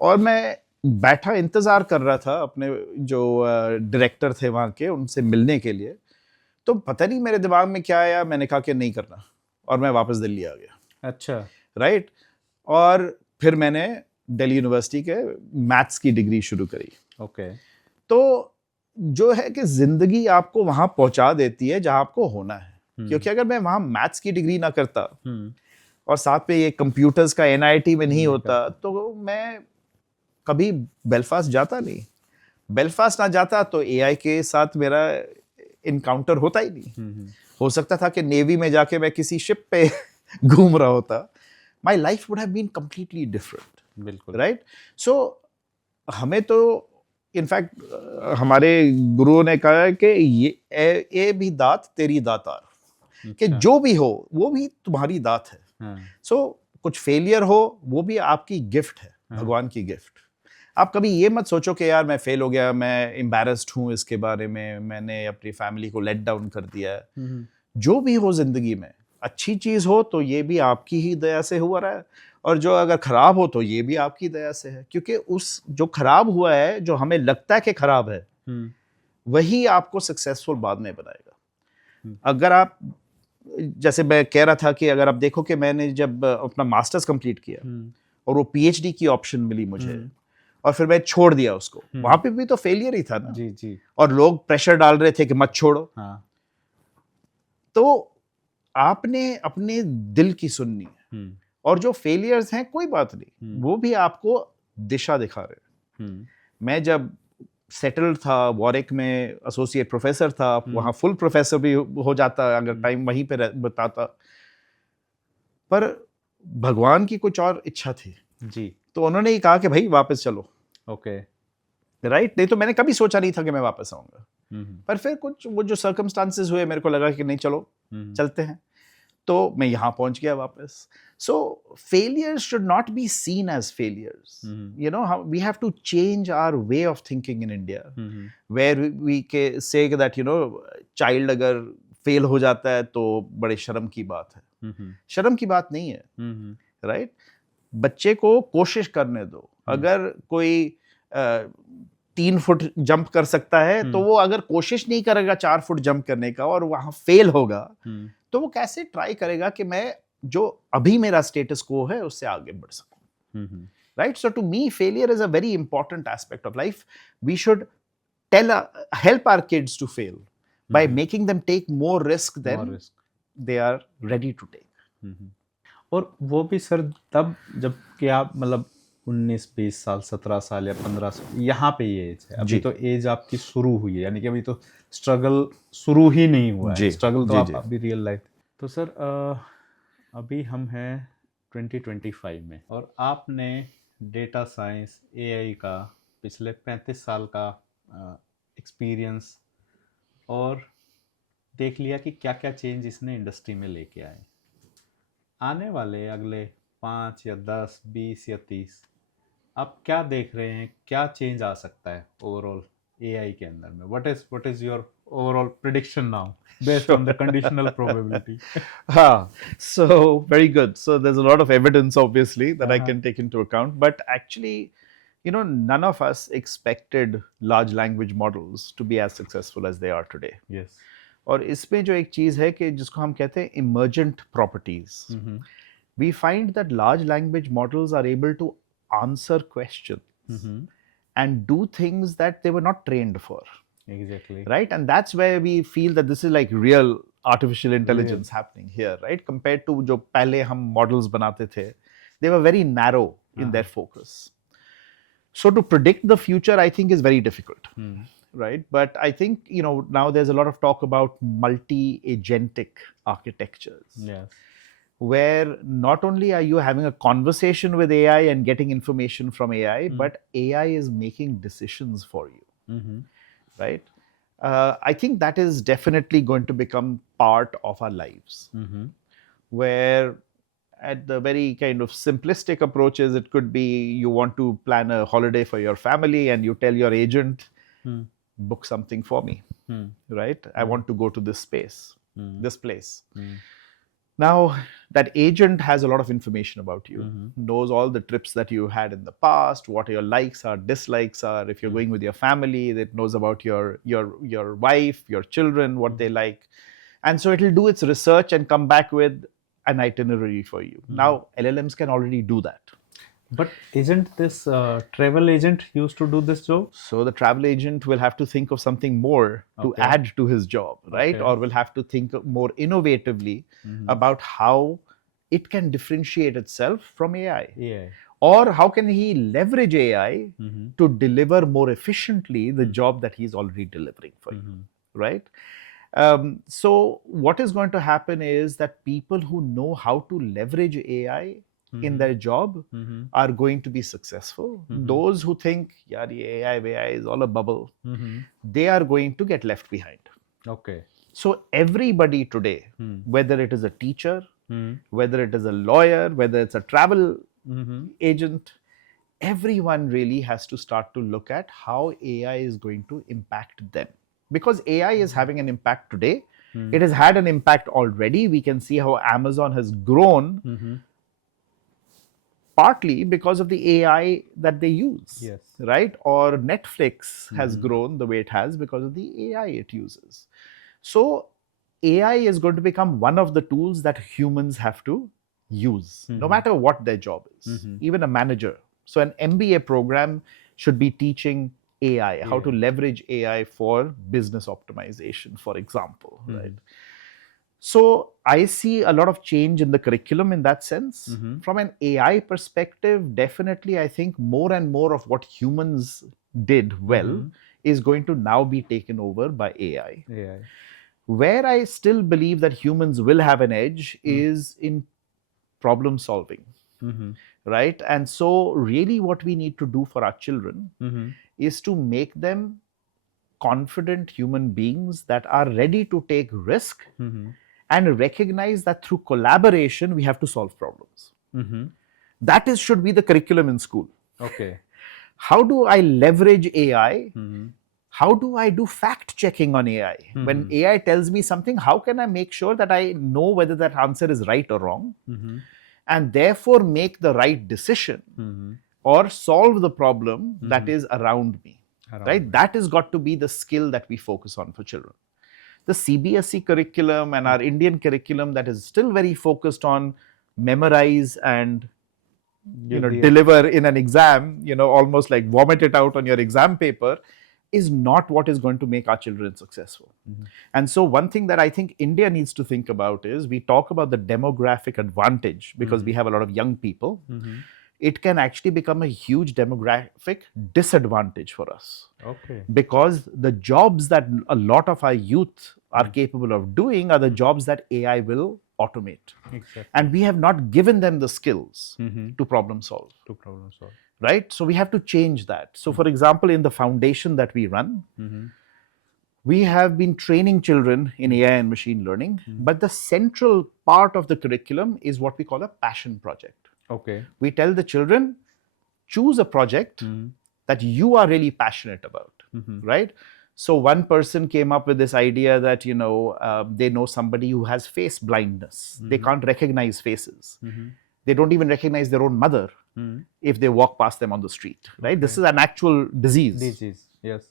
और मैं बैठा इंतज़ार कर रहा था अपने जो डायरेक्टर थे वहाँ के, उनसे मिलने के लिए। तो पता नहीं मेरे दिमाग में क्या आया, मैंने कहा कि नहीं करना, और मैं वापस दिल्ली आ गया। अच्छा, राइट। और फिर मैंने दिल्ली यूनिवर्सिटी के मैथ्स की डिग्री शुरू करी। ओके। तो जो है कि जिंदगी आपको वहां पहुंचा देती है जहां आपको होना है, क्योंकि अगर मैं वहां मैथ्स की डिग्री ना करता और साथ पे ये कंप्यूटर्स का एनआईटी में नहीं होता, तो मैं कभी बेलफास्ट जाता नहीं। बेलफास्ट ना जाता तो एआई के साथ मेरा इनकाउंटर होता ही नहीं। हो सकता था कि नेवी में जाके मैं किसी शिप पे घूम रहा होता। My life would have been completely different. बिल्कुल, राइट। सो हमें तो इनफैक्ट हमारे गुरुओं ने कहा है कि ये भी दात तेरी दातार। अच्छा। कि जो भी हो वो भी तुम्हारी दात है। सो कुछ फेलियर हो वो भी आपकी गिफ्ट है, भगवान की गिफ्ट। आप कभी ये मत सोचो कि यार मैं फेल हो गया, मैं एम्बैरेस्ड हूँ इसके बारे में, मैंने अपनी फैमिली को लेट डाउन कर दिया है। जो भी हो जिंदगी में, अच्छी चीज हो तो ये भी आपकी ही दया से हुआ रहा है, और जो अगर खराब हो तो ये भी आपकी दया से है, क्योंकि उस जो खराब हुआ है, जो हमें लगता है कि खराब है, वही आपको सक्सेसफुल बाद में बनाएगा। अगर आप, जैसे मैं कह रहा था कि अगर आप देखो कि मैंने जब अपना मास्टर्स कंप्लीट किया और वो पीएचडी की ऑप्शन मिली मुझे, और फिर मैं छोड़ दिया उसको, वहां पे भी तो फेलियर ही था ना। जी जी। और लोग प्रेशर डाल रहे थे कि मत छोड़ो। हाँ। तो आपने अपने दिल की सुननी है, और जो फेलियर्स हैं कोई बात नहीं, वो भी आपको दिशा दिखा रहे हैं। मैं जब सेटल्ड था, वॉरिक में एसोसिएट प्रोफेसर था, वहां फुल प्रोफेसर भी हो जाता अगर टाइम वहीं पे बताता, पर भगवान की कुछ और इच्छा थी जी। तो उन्होंने ही कहा कि भाई वापस चलो। ओके। राइट, नहीं तो मैंने कभी सोचा नहीं था कि मैं वापस आऊंगा, पर फिर कुछ वो जो सर्कमस्टांसेस हुए, मेरे को लगा कि नहीं चलो चलते हैं, तो मैं यहाँ पहुंच गया वापस। So failures should not be seen as failures, you know, we have to change our way of thinking in India, where we के say that, you know, child अगर फेल हो जाता है तो बड़े शर्म की बात है। शर्म की बात नहीं है, राइट? बच्चे को कोशिश करने दो। अगर कोई 3 फुट जंप कर सकता है, तो वो अगर कोशिश नहीं करेगा 4 फुट जंप करने का और वहां फेल होगा, तो वो कैसे ट्राई करेगा कि मैं जो अभी मेरा स्टेटस को है उससे आगे बढ़ सकूं? Right? So to me failure is a very important aspect of life. We should help our kids to fail by making them take more risk than they are ready to take. और वो भी sir तब जब कि आप मतलब 19-20 साल, 17 साल या 15 साल, यहाँ पे ये एज है अभी, तो एज आपकी शुरू हुई है, यानी कि अभी तो स्ट्रगल शुरू ही नहीं हुआ है, स्ट्रगल तो आप अभी रियल लाइफ। तो सर अभी हम हैं 2025 में, और आपने डेटा साइंस, एआई का पिछले 35 साल का एक्सपीरियंस और देख लिया कि क्या क्या चेंज इसने इंडस्ट्री में लेके आए। आने वाले अगले 5 या 10, 20 या 30 आप क्या देख रहे हैं, क्या चेंज आ सकता है ओवरऑल एआई के अंदर में? What is your overall prediction now based on the conditional probability? So very good. So there's a lot of evidence obviously that I can take into account, but actually, you know, none of us expected large language models to be as successful as they are today. Yes. और इसमें जो एक चीज है कि जिसको हम कहते हैं emergent properties, we find that large language models are able to answer questions and do things that they were not trained for. Exactly. Right? And that's where we feel that this is like real artificial intelligence happening here, right? Compared to जो पहले हम models बनाते थे, they were very narrow in their focus. So to predict the future, I think, is very difficult, right? But I think, you know, now there's a lot of talk about multi-agentic architectures. Yes. Where not only are you having a conversation with AI and getting information from AI, but AI is making decisions for you. Right? I think that is definitely going to become part of our lives. Where at the very kind of simplistic approaches, it could be you want to plan a holiday for your family and you tell your agent, book something for me. Right? I want to go to this space, this place. Now, that agent has a lot of information about you, knows all the trips that you had in the past, what your likes are, dislikes are. If you're going with your family, it knows about your wife, your children, what they like. And so it'll do its research and come back with an itinerary for you. Now, LLMs can already do that. But isn't this travel agent used to do this job? So the travel agent will have to think of something more to add to his job, right? Or will have to think more innovatively about how it can differentiate itself from AI. Or how can he leverage AI to deliver more efficiently the job that he's already delivering for you, right? So what is going to happen is that people who know how to leverage AI in their job are going to be successful. Those who think, yeah, AI is all a bubble, they are going to get left behind. Okay. So everybody today, whether it is a teacher, whether it is a lawyer, whether it's a travel agent, everyone really has to start to look at how AI is going to impact them. Because AI is having an impact today. It has had an impact already. We can see how Amazon has grown partly because of the AI that they use. Yes. Right? Or Netflix has grown the way it has because of the AI it uses. So AI is going to become one of the tools that humans have to use, no matter what their job is, even a manager. So an MBA program should be teaching AI, how to leverage AI for business optimization, for example, right? So I see a lot of change in the curriculum in that sense. From an AI perspective, definitely I think more and more of what humans did well is going to now be taken over by AI. AI. Where I still believe that humans will have an edge is in problem solving, right? And so really what we need to do for our children is to make them confident human beings that are ready to take risk and recognize that through collaboration we have to solve problems. That is should be the curriculum in school. Okay. How do I leverage AI? How do I do fact checking on AI? When AI tells me something, how can I make sure that I know whether that answer is right or wrong? And therefore make the right decision or solve the problem that is around me. Right? That has got to be the skill that we focus on for children. The CBSE curriculum and our Indian curriculum that is still very focused on memorize and deliver in an exam, almost like vomit it out on your exam paper, is not what is going to make our children successful. And so one thing that I think India needs to think about is we talk about the demographic advantage because we have a lot of young people. It can actually become a huge demographic disadvantage for us. Okay. Because the jobs that a lot of our youth are capable of doing are the jobs that AI will automate. Exactly. And we have not given them the skills to problem solve. Right? So we have to change that. So for example, in the foundation that we run, we have been training children in AI and machine learning, but the central part of the curriculum is what we call a passion project. Okay. We tell the children, choose a project that you are really passionate about, right? So one person came up with this idea that, they know somebody who has face blindness. They can't recognize faces. They don't even recognize their own mother if they walk past them on the street, right? Okay. This is an actual disease. Yes.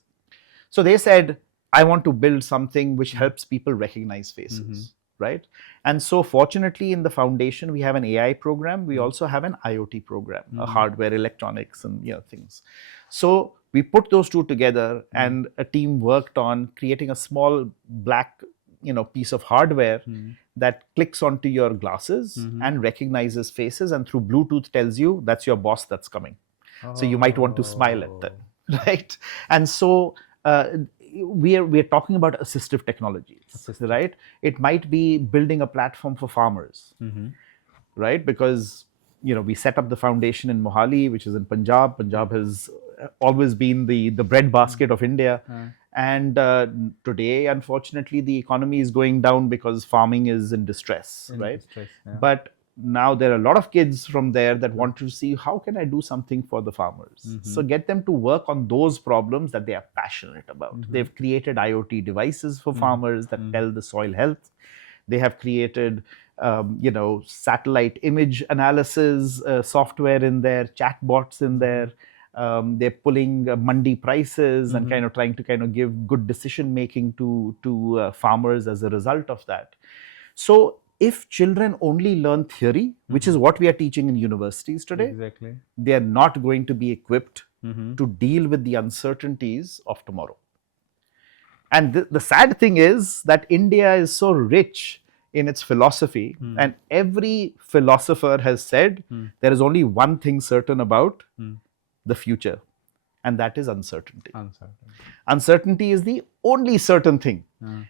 So they said, I want to build something which helps people recognize faces, right? And so fortunately in the foundation, we have an AI program. We also have an IoT program, a hardware, electronics and things. So we put those two together and a team worked on creating a small black piece of hardware that clicks onto your glasses and recognizes faces and through Bluetooth tells you that's your boss that's coming. So you might want to smile at them, right? And so we're talking about assistive technologies, right? It might be building a platform for farmers, right? Because we set up the foundation in Mohali, which is in Punjab. Punjab has always been the breadbasket of India. And today, unfortunately, the economy is going down because farming is in distress, right? But now there are a lot of kids from there that want to see how can I do something for the farmers. So get them to work on those problems that they are passionate about. They've created IoT devices for farmers that tell the soil health. They have created satellite image analysis software in there, chatbots in there. They're pulling mandi prices and kind of trying to give good decision making to farmers as a result of that. So if children only learn theory, which is what we are teaching in universities today, they are not going to be equipped to deal with the uncertainties of tomorrow. And the sad thing is that India is so rich in its philosophy, and every philosopher has said there is only one thing certain about the future, and that is uncertainty. Uncertainty is the only certain thing,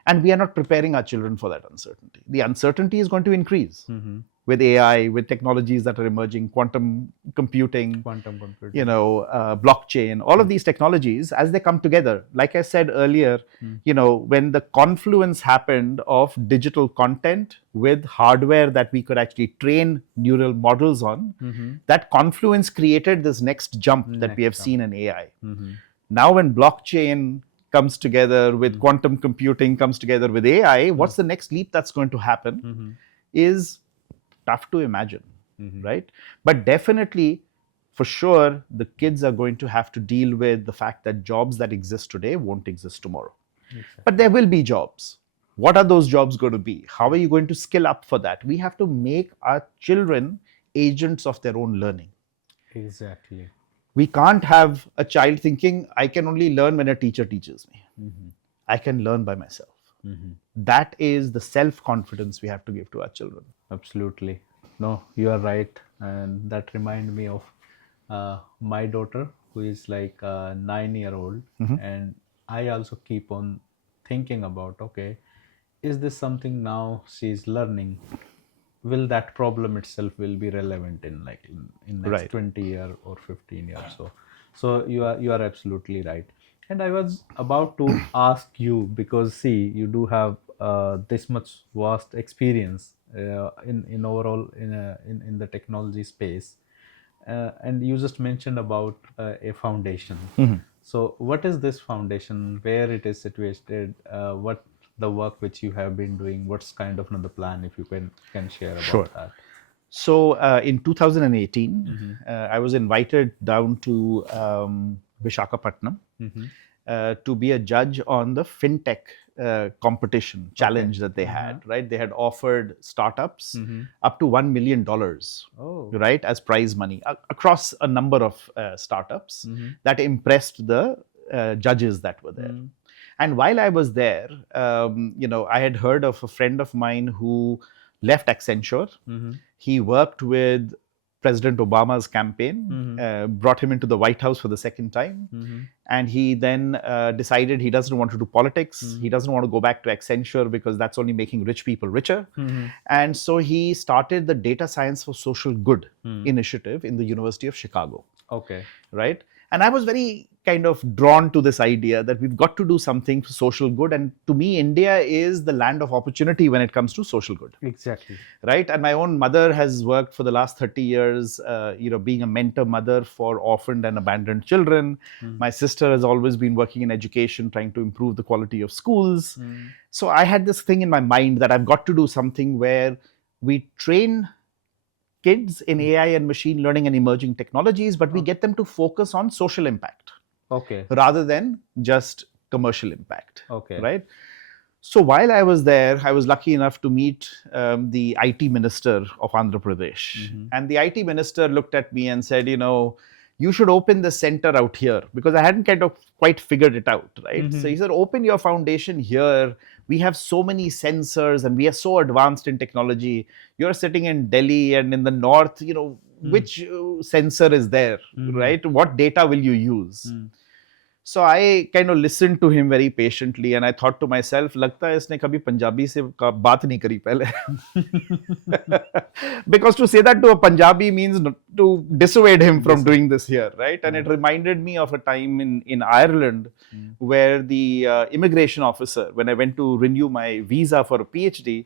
and we are not preparing our children for that uncertainty. The uncertainty is going to increase, with AI, with technologies that are emerging, quantum computing, Quantum computing. blockchain, all of these technologies, as they come together, like I said earlier, when the confluence happened of digital content with hardware that we could actually train neural models on, that confluence created this next jump that we have seen in AI. Now, when blockchain comes together with quantum computing, comes together with AI, what's the next leap that's going to happen is tough to imagine, right? But definitely, for sure, the kids are going to have to deal with the fact that jobs that exist today won't exist tomorrow. Exactly. But there will be jobs. What are those jobs going to be? How are you going to skill up for that? We have to make our children agents of their own learning. Exactly. We can't have a child thinking, I can only learn when a teacher teaches me. I can learn by myself. That is the self-confidence we have to give to our children. Absolutely. No, you are right. And that reminds me of my daughter, who is like 9-year-old. And I also keep on thinking about, okay, is this something now she's learning? Will that problem itself will be relevant in next Right. 20 year or 15 years? So you are absolutely right. And I was about to ask you, because see, you do have this much vast experience in overall in the technology space, and you just mentioned about a foundation. So what is this foundation? Where it is situated? What the work which you have been doing? What's kind of the plan, if you can share about Sure. that? So in 2018, I was invited down to Visakhapatnam to be a judge on the fintech competition challenge that they had. Right, they had offered startups up to $1 million, right, as prize money across a number of startups that impressed the judges that were there. And while I was there, I had heard of a friend of mine who left Accenture. He worked with President Obama's campaign, brought him into the White House for the second time. And he then decided he doesn't want to do politics. He doesn't want to go back to Accenture because that's only making rich people richer. And so he started the Data Science for Social Good initiative in the University of Chicago. Okay. Right? And I was very kind of drawn to this idea that we've got to do something for social good. And to me, India is the land of opportunity when it comes to social good. Exactly. Right? And my own mother has worked for the last 30 years, being a mentor mother for orphaned and abandoned children. My sister has always been working in education, trying to improve the quality of schools. So I had this thing in my mind that I've got to do something where we train kids in AI and machine learning and emerging technologies, but we get them to focus on social impact. Okay. Rather than just commercial impact. Okay. Right? So while I was there, I was lucky enough to meet the IT minister of Andhra Pradesh. And the IT minister looked at me and said, you should open the center out here, because I hadn't kind of quite figured it out, right? So he said, open your foundation here. We have so many sensors and we are so advanced in technology. You're sitting in Delhi and in the north, which sensor is there, right? What data will you use? So I kind of listened to him very patiently, and I thought to myself, लगता है इसने कभी पंजाबी से बात नहीं करी पहले. Because to say that to a Punjabi means to dissuade him from doing this here, right? And it reminded me of a time in Ireland where the immigration officer, when I went to renew my visa for a PhD,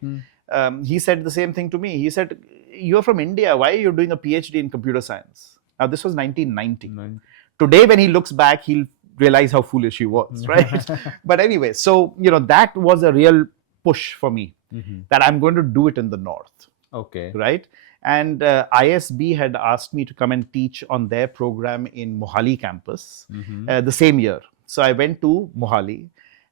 he said the same thing to me. He said, you're from India, why are you doing a PhD in computer science? Now this was 1990. Today when he looks back, he'll realize how foolish he was, right? But anyway, so, that was a real push for me, that I'm going to do it in the north. Okay. Right? And ISB had asked me to come and teach on their program in Mohali campus the same year. So I went to Mohali,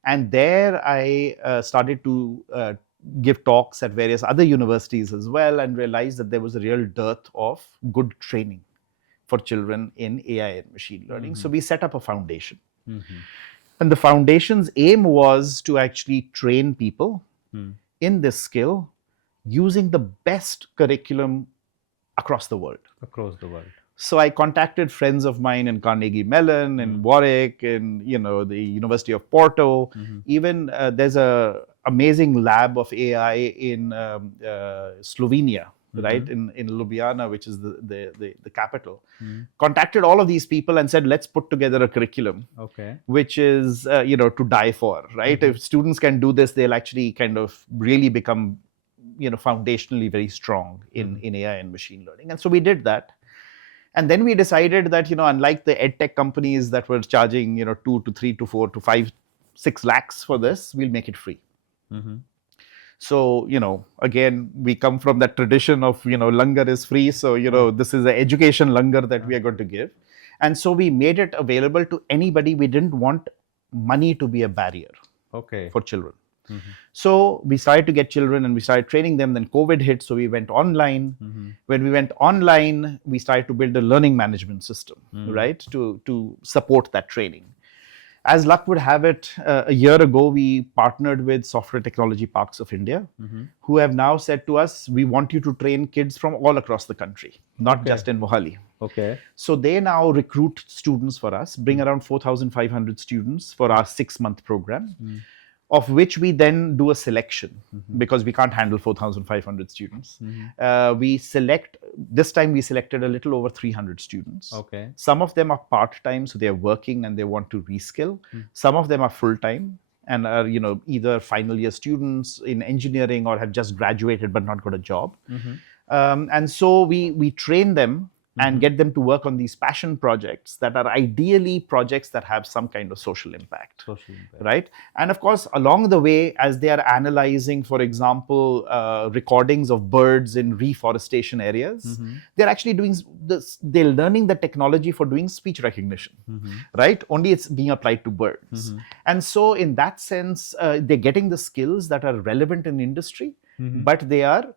and there I started to give talks at various other universities as well, and realized that there was a real dearth of good training for children in AI and machine learning. So we set up a foundation. And the foundation's aim was to actually train people in this skill using the best curriculum across the world. Across the world. So I contacted friends of mine in Carnegie Mellon, in Warwick, in the University of Porto. Even there's a amazing lab of AI in Slovenia. right, in Ljubljana, which is the capital, contacted all of these people and said, let's put together a curriculum, Okay. which is, to die for, right? If students can do this, they'll actually kind of really become, foundationally very strong in AI and machine learning. And so we did that. And then we decided that, unlike the edtech companies that were charging, 2 to 3 to 4 to 5, 6 lakhs for this, we'll make it free. So, again, we come from that tradition of, langar is free. So, this is an education langar that we are going to give. And so we made it available to anybody. We didn't want money to be a barrier for children. So we started to get children and we started training them. Then COVID hit, so we went online. When we went online, we started to build a learning management system, right, to support that training. As luck would have it, a year ago, we partnered with Software Technology Parks of India, who have now said to us, we want you to train kids from all across the country, not just in Mohali. Okay. So they now recruit students for us, bring around 4,500 students for our 6-month program, of which we then do a selection because we can't handle 4,500 students. We select, this time we selected a little over 300 students. Okay. Some of them are part-time, so they are working and they want to reskill. Some of them are full-time and are, either final year students in engineering or have just graduated but not got a job. And so we train them and get them to work on these passion projects that are ideally projects that have some kind of social impact. Right? And of course, along the way, as they are analyzing, for example, recordings of birds in reforestation areas, they're actually doing this, they're learning the technology for doing speech recognition, right? Only it's being applied to birds. And so in that sense, they're getting the skills that are relevant in industry, but they are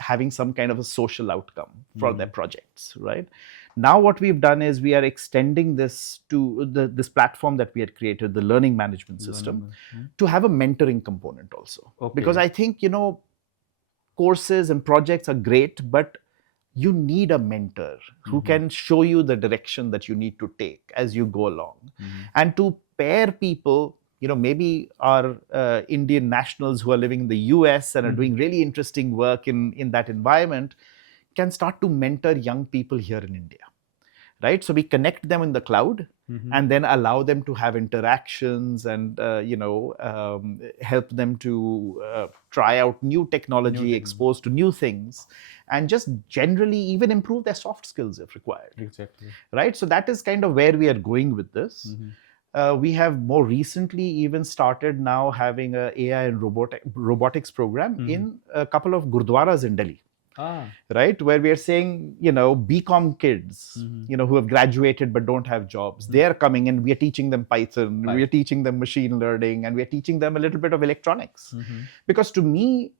having some kind of a social outcome for their projects, right? Now what we've done is we are extending this to this platform that we had created, the learning management system, to have a mentoring component also. Because I think, courses and projects are great, but you need a mentor who can show you the direction that you need to take as you go along. And to pair people, maybe our Indian nationals who are living in the US and are doing really interesting work in that environment can start to mentor young people here in India, right? So we connect them in the cloud and then allow them to have interactions and, help them to try out new technology, exposed to new things, and just generally even improve their soft skills if required. Exactly. Right? So that is kind of where we are going with this. We have more recently even started now having a AI and robotics program in a couple of gurdwaras in Delhi. Right, where we are saying, BCom kids, who have graduated but don't have jobs, they are coming and we are teaching them Python, we are teaching them machine learning, and we are teaching them a little bit of electronics. Because to me,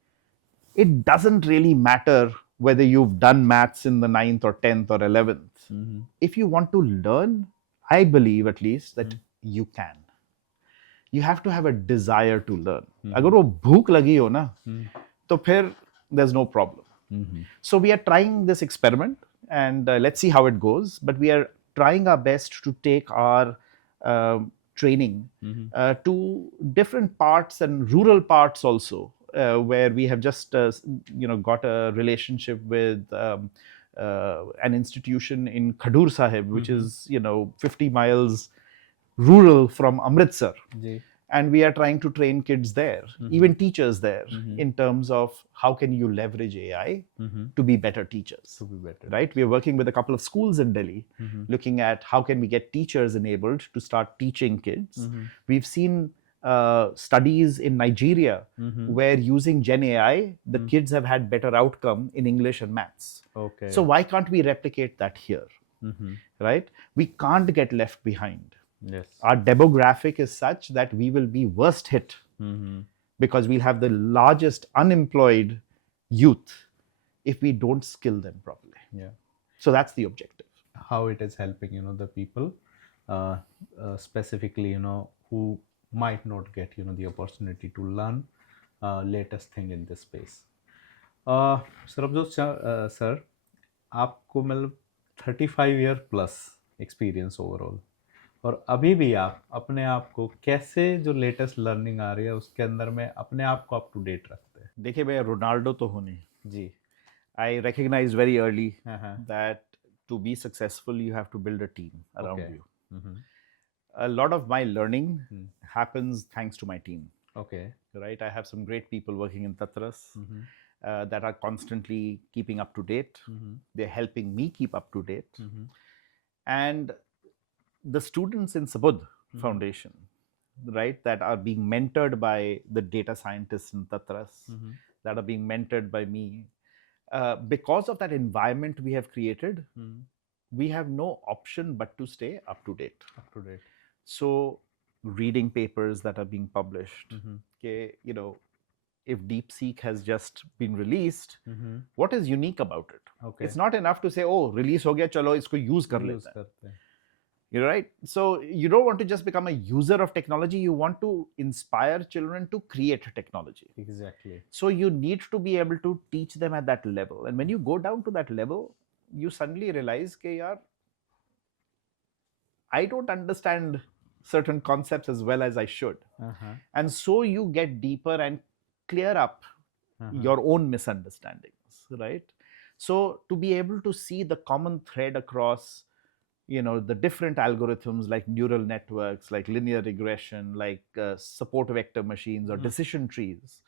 it doesn't really matter whether you've done maths in the 9th or 10th or 11th. If you want to learn, I believe at least that you can. You have to have a desire to learn. Agar wo bhook lagi ho na, to phir there's no problem. So we are trying this experiment and let's see how it goes. But we are trying our best to take our training to different parts and rural parts also, where we have just got a relationship with an institution in Khadur Sahib, which is 50 miles rural from Amritsar. And we are trying to train kids there, even teachers there, in terms of how can you leverage AI to be better teachers. Right? We are working with a couple of schools in Delhi, looking at how can we get teachers enabled to start teaching kids. We've seen studies in Nigeria where using Gen AI, the kids have had better outcome in English and maths. So why can't we replicate that here? Right? We can't get left behind. Yes. Our demographic is such that we will be worst hit because we'll have the largest unemployed youth if we don't skill them properly. Yeah. So that's the objective. How it is helping, the people specifically, who might not get, the opportunity to learn latest thing in this space. Sarabjot sir, आपको मतलब 35 year plus experience overall. और अभी भी आप अपने आप को कैसे जो लेटेस्ट लर्निंग आ रही है उसके अंदर में अपने आप को अप टू डेट रखते हैं? देखिए भैया, रोनाल्डो तो हो नहीं जी, I recognized very early Uh-huh. that to be successful, you have to build a team around Okay. you. Mm-hmm. A lot of my learning Mm. happens thanks to my team, Okay. right? I have some great people working in Tatras Mm-hmm. that are constantly keeping up to date. Mm-hmm. They're helping me keep up to date. Mm-hmm. And the students in Sabud Mm-hmm. Foundation, right, that are being mentored by the data scientists in Tatras, Mm-hmm. that are being mentored by me, because of that environment we have created, Mm-hmm. we have no option but to stay up to date. Up to date. So, reading papers that are being published, Mm-hmm. okay, if DeepSeek has just been released, Mm-hmm. what is unique about it? Okay. It's not enough to say, oh, release ho gaya, chalo isko use kar Use lete hain. करते हैं. You're right. So you don't want to just become a user of technology. You want to inspire children to create technology. Exactly. So you need to be able to teach them at that level. And when you go down to that level, you suddenly realize, okay, yaar, I don't understand certain concepts as well as I should. Uh-huh. And so you get deeper and clear up Uh-huh. your own misunderstandings, right? So to be able to see the common thread across the different algorithms like neural networks, like linear regression, like support vector machines or decision trees,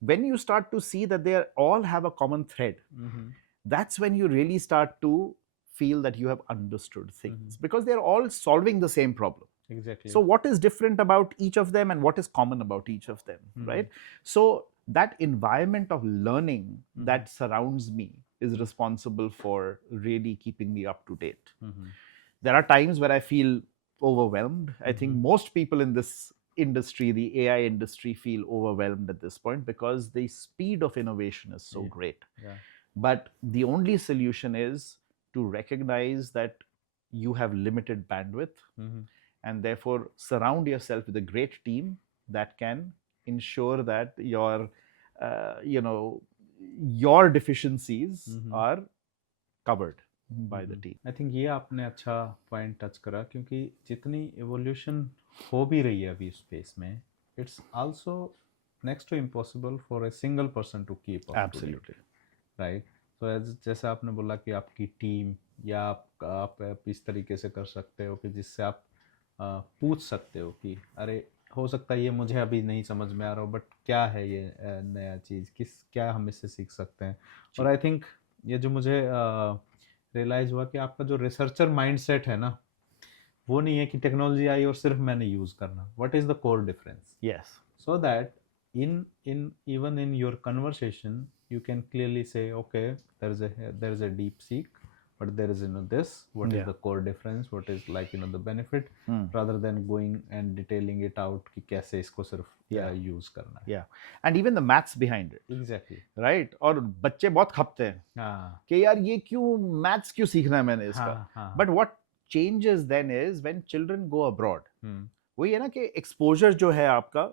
when you start to see that they all have a common thread, Mm-hmm. that's when you really start to feel that you have understood things, because they're all solving the same problem. Exactly. So what is different about each of them and what is common about each of them, right? So that environment of learning that surrounds me is responsible for really keeping me up to date. There are times where I feel overwhelmed. I think most people in this industry, the AI industry, feel overwhelmed at this point because the speed of innovation is so great. Yeah. But the only solution is to recognize that you have limited bandwidth, and therefore surround yourself with a great team that can ensure that your deficiencies are covered by the team. I think ये आपने अच्छा point touch करा, क्योंकि जितनी evolution हो भी रही है अभी स्पेस में, it's also next to impossible for a single person to keep up, Absolutely. Right? तो जैसे आपने बोला कि आपकी टीम या आप इस तरीके से कर सकते हो कि जिससे आप पूछ सकते हो कि अरे हो सकता है ये मुझे अभी नहीं समझ में आ रहा हो, बट क्या है ये नया चीज़, क्या हम इससे सीख सकते हैं. और आई थिंक ये जो मुझे रियलाइज़ हुआ कि आपका जो रिसर्चर माइंडसेट है ना, वो नहीं है कि टेक्नोलॉजी आई और सिर्फ मैंने यूज़ करना. What is the core difference? Yes. So that even in your conversation you can clearly say, okay, there is a deep seek, but there is this, what is the core difference, what is the benefit, rather than going and detailing it out कि कैसे इसको सिर्फ use करना है. Yeah. And even the maths behind it. Exactly. Right? और बच्चे बहुत खपते हैं हाँ. कि यार ये क्यों मैथ्स क्यों सीखना है मैंने इसका. हाँ. But what changes then is when children go abroad. वही है ना कि एक्सपोजर जो है आपका,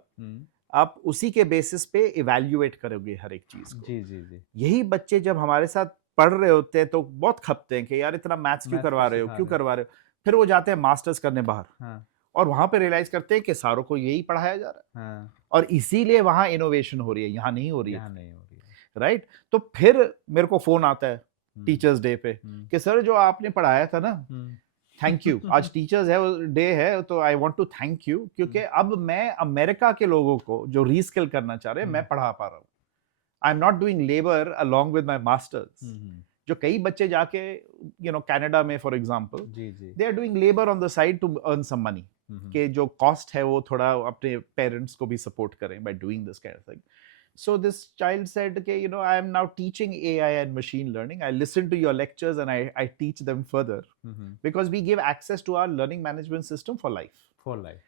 आप उसी के बेसिस पे इवैल्यूएट करोगे हर एक चीज को. जी. यही बच्चे जब हमारे साथ पढ़ रहे होते हैं तो बहुत खपते हैं कि यार इतना मैथ्स क्यों करवा रहे हो. फिर वो जाते हैं मास्टर्स करने बाहर. हाँ. और वहां पे रियलाइज करते हैं कि सारों को यही पढ़ाया जा रहा है. हाँ. और इसीलिए वहां इनोवेशन हो रही है, यहाँ नहीं हो रही है. राइट? तो फिर मेरे को फोन आता है टीचर्स डे पे कि सर जो आपने पढ़ाया था ना, थैंक यू. आज टीचर्स डे है तो I want to thank you, क्योंकि अब मैं अमेरिका के लोगों को जो रीस्किल करना चाह रहे हैं मैं पढ़ा पा रहा हूँ. I am not doing labour along with my masters. जो कई बच्चे जाके कनाडा में for example they are doing labour on the side to earn some money, कि जो कॉस्ट है वो थोड़ा अपने पेरेंट्स को भी सपोर्ट करें by doing this kind of thing. So this child said, okay, I am now teaching AI and machine learning. I listen to your lectures and I teach them further, because we give access to our learning management system for life. For life.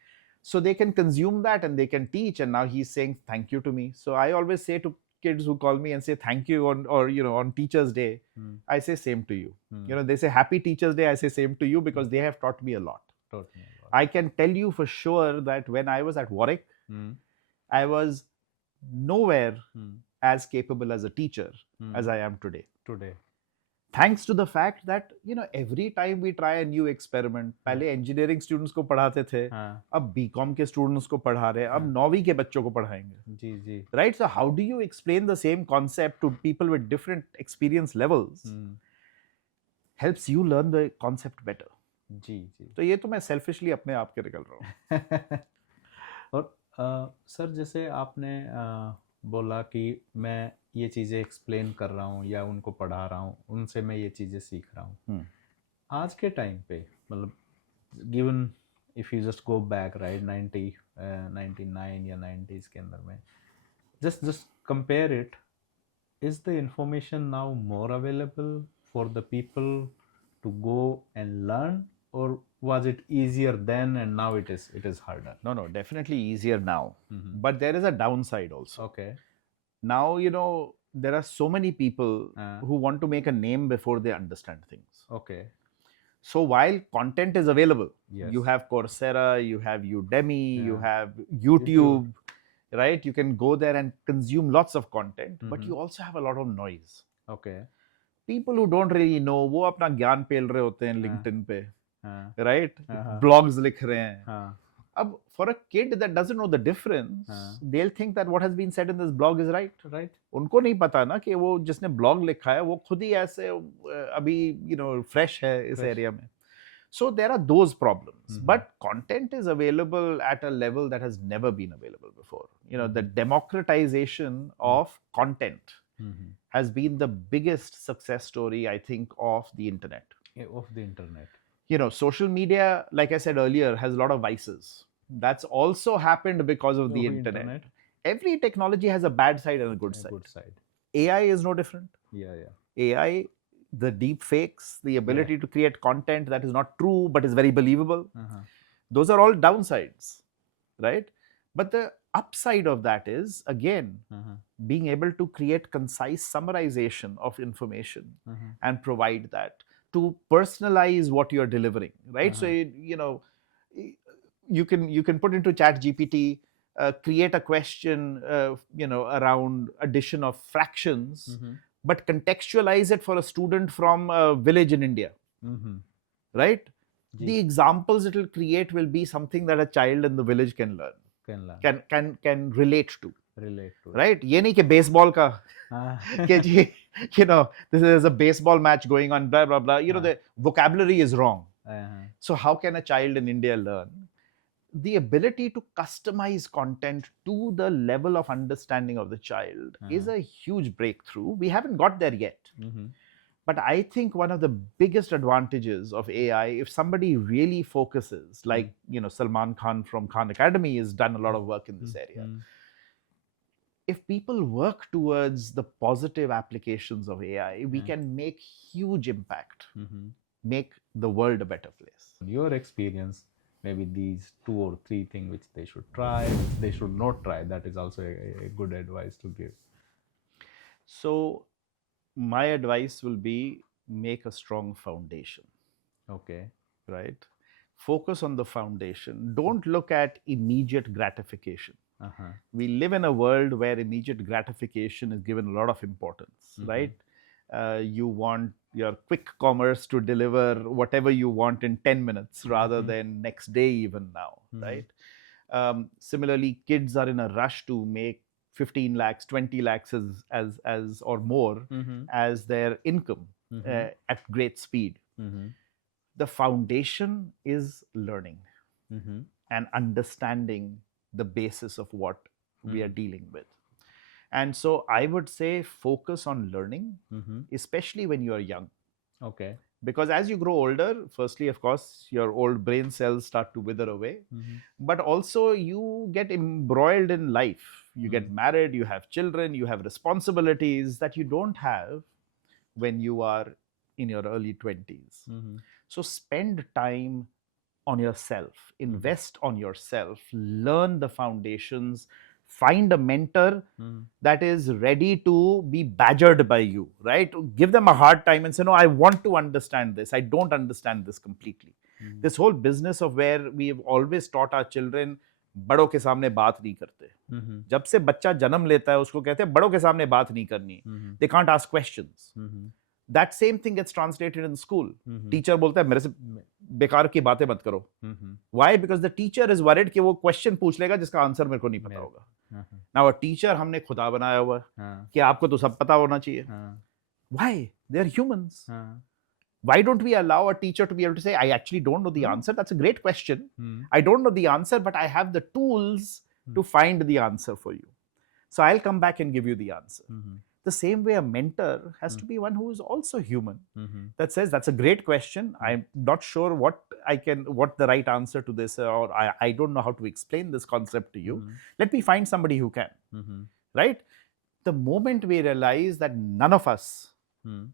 So they can consume that and they can teach. And now he's saying thank you to me. So I always say to kids who call me and say thank you on Teachers Day, I say same to you. They say Happy Teachers Day. I say same to you, because they have taught me a lot. I can tell you for sure that when I was at Warwick, I was nowhere as capable as a teacher as I am today. thanks to the fact that every time we try a new experiment, पहले engineering students को पढ़ाते थे, हाँ अब BCom के students को पढ़ा रहे हैं, अब 9वीं के बच्चों को पढ़ाएंगे, जी जी right? So how do you explain the same concept to people with different experience levels? Helps you learn the concept better. जी जी तो ये तो मैं selfishly अपने आप के निकल रहा हूँ. और सर जैसे आपने बोला कि मैं ये चीज़ें एक्सप्लेन कर रहा हूँ या उनको पढ़ा रहा हूँ, उनसे मैं ये चीज़ें सीख रहा हूँ. आज के टाइम पे मतलब given if you just go back right 99 या 90s के अंदर में just compare it, is the information now more available for the people to go and learn, or was it easier then and now it is harder? No, definitely easier now. But there is a downside also. Okay. Now, there are so many people who want to make a name before they understand things. Okay. So while content is available, Yes. you have Coursera, you have Udemy, you have YouTube, right? You can go there and consume lots of content, but you also have a lot of noise. Okay. People who don't really know, वो अपना ज्ञान पेल रहे होते हैं LinkedIn पे, हाँ right? Blogs लिख रहे हैं. हाँ अब for a kid that doesn't know the difference, they'll think that what has been said in this blog is right. right. उनको नहीं पता ना कि वो जिसने blog लिखा है वो खुद ही ऐसे अभी fresh है इस area में. So there are those problems, but content is available at a level that has never been available before. The democratization of content has been the biggest success story, I think, of the internet. Of the internet. Social media, like I said earlier, has a lot of vices. That's also happened because of the internet. Every technology has a bad side and a good side. AI is no different. Yeah. AI, the deep fakes, the ability to create content that is not true but is very believable. Those are all downsides, right? But the upside of that is, again, being able to create concise summarization of information and provide that, to personalize what you're delivering, right? So, you can put into ChatGPT, create a question, around addition of fractions, but contextualize it for a student from a village in India, right? The examples it will create will be something that a child in the village can learn, can relate to, right? ये नहीं कि baseball का कि जी, this is a baseball match going on, blah blah blah. The vocabulary is wrong. So how can a child in India learn? The ability to customize content to the level of understanding of the child is a huge breakthrough. We haven't got there yet. But I think one of the biggest advantages of AI, if somebody really focuses, like Salman Khan from Khan Academy has done a lot of work in this area. If people work towards the positive applications of AI, we can make huge impact, make the world a better place. Your experience, maybe these 2 or 3 things which they should try, which they should not try, that is also a good advice to give. So my advice will be, make a strong foundation. Okay. Right? Focus on the foundation. Don't look at immediate gratification. We live in a world where immediate gratification is given a lot of importance, right? You want your quick commerce to deliver whatever you want in 10 minutes rather than next day even now, right? Similarly, kids are in a rush to make 15 lakhs, 20 lakhs as or more as their income at great speed. The foundation is learning and understanding the basis of what we are dealing with. And so I would say focus on learning, especially when you are young. Okay. Because as you grow older, firstly, of course, your old brain cells start to wither away. But also you get embroiled in life. You get married, you have children, you have responsibilities that you don't have when you are in your early 20s. So spend time on yourself, invest on yourself, learn the foundations, find a mentor that is ready to be badgered by you, right? Give them a hard time and say, no, I want to understand this. I don't understand this completely. This whole business of where we have always taught our children, बड़ों के सामने बात नहीं करते. जब से बच्चा जन्म लेता है उसको कहते हैं बड़ों के सामने बात नहीं करनी. They can't ask questions. That same thing gets translated in school. Hmm, Teacher बोलता है मेरे से बेकार की बातें मत करो. हम्म, Why? Because the teacher is worried कि वो question पूछ लेगा जिसका आंसर मेरे को नहीं पता होगा. हाँ, Now a teacher हमने खुदा बनाया हुआ है हाँ, कि आपको तो सब पता होना चाहिए. हाँ, Why? They are humans. हाँ, Why don't we allow a teacher to be able to say, I actually don't know the answer? That's a great question. Hmm, I don't know the answer, but I have the tools to find the answer for you. So I'll come back and give you the answer. Hmm, The same way a mentor has to be one who is also human. Hmm, That says, that's a great question. I'm not sure what the right answer to this, or I don't know how to explain this concept to you. Let me find somebody who can. Hmm, Right? The moment we realize that none of us hmm,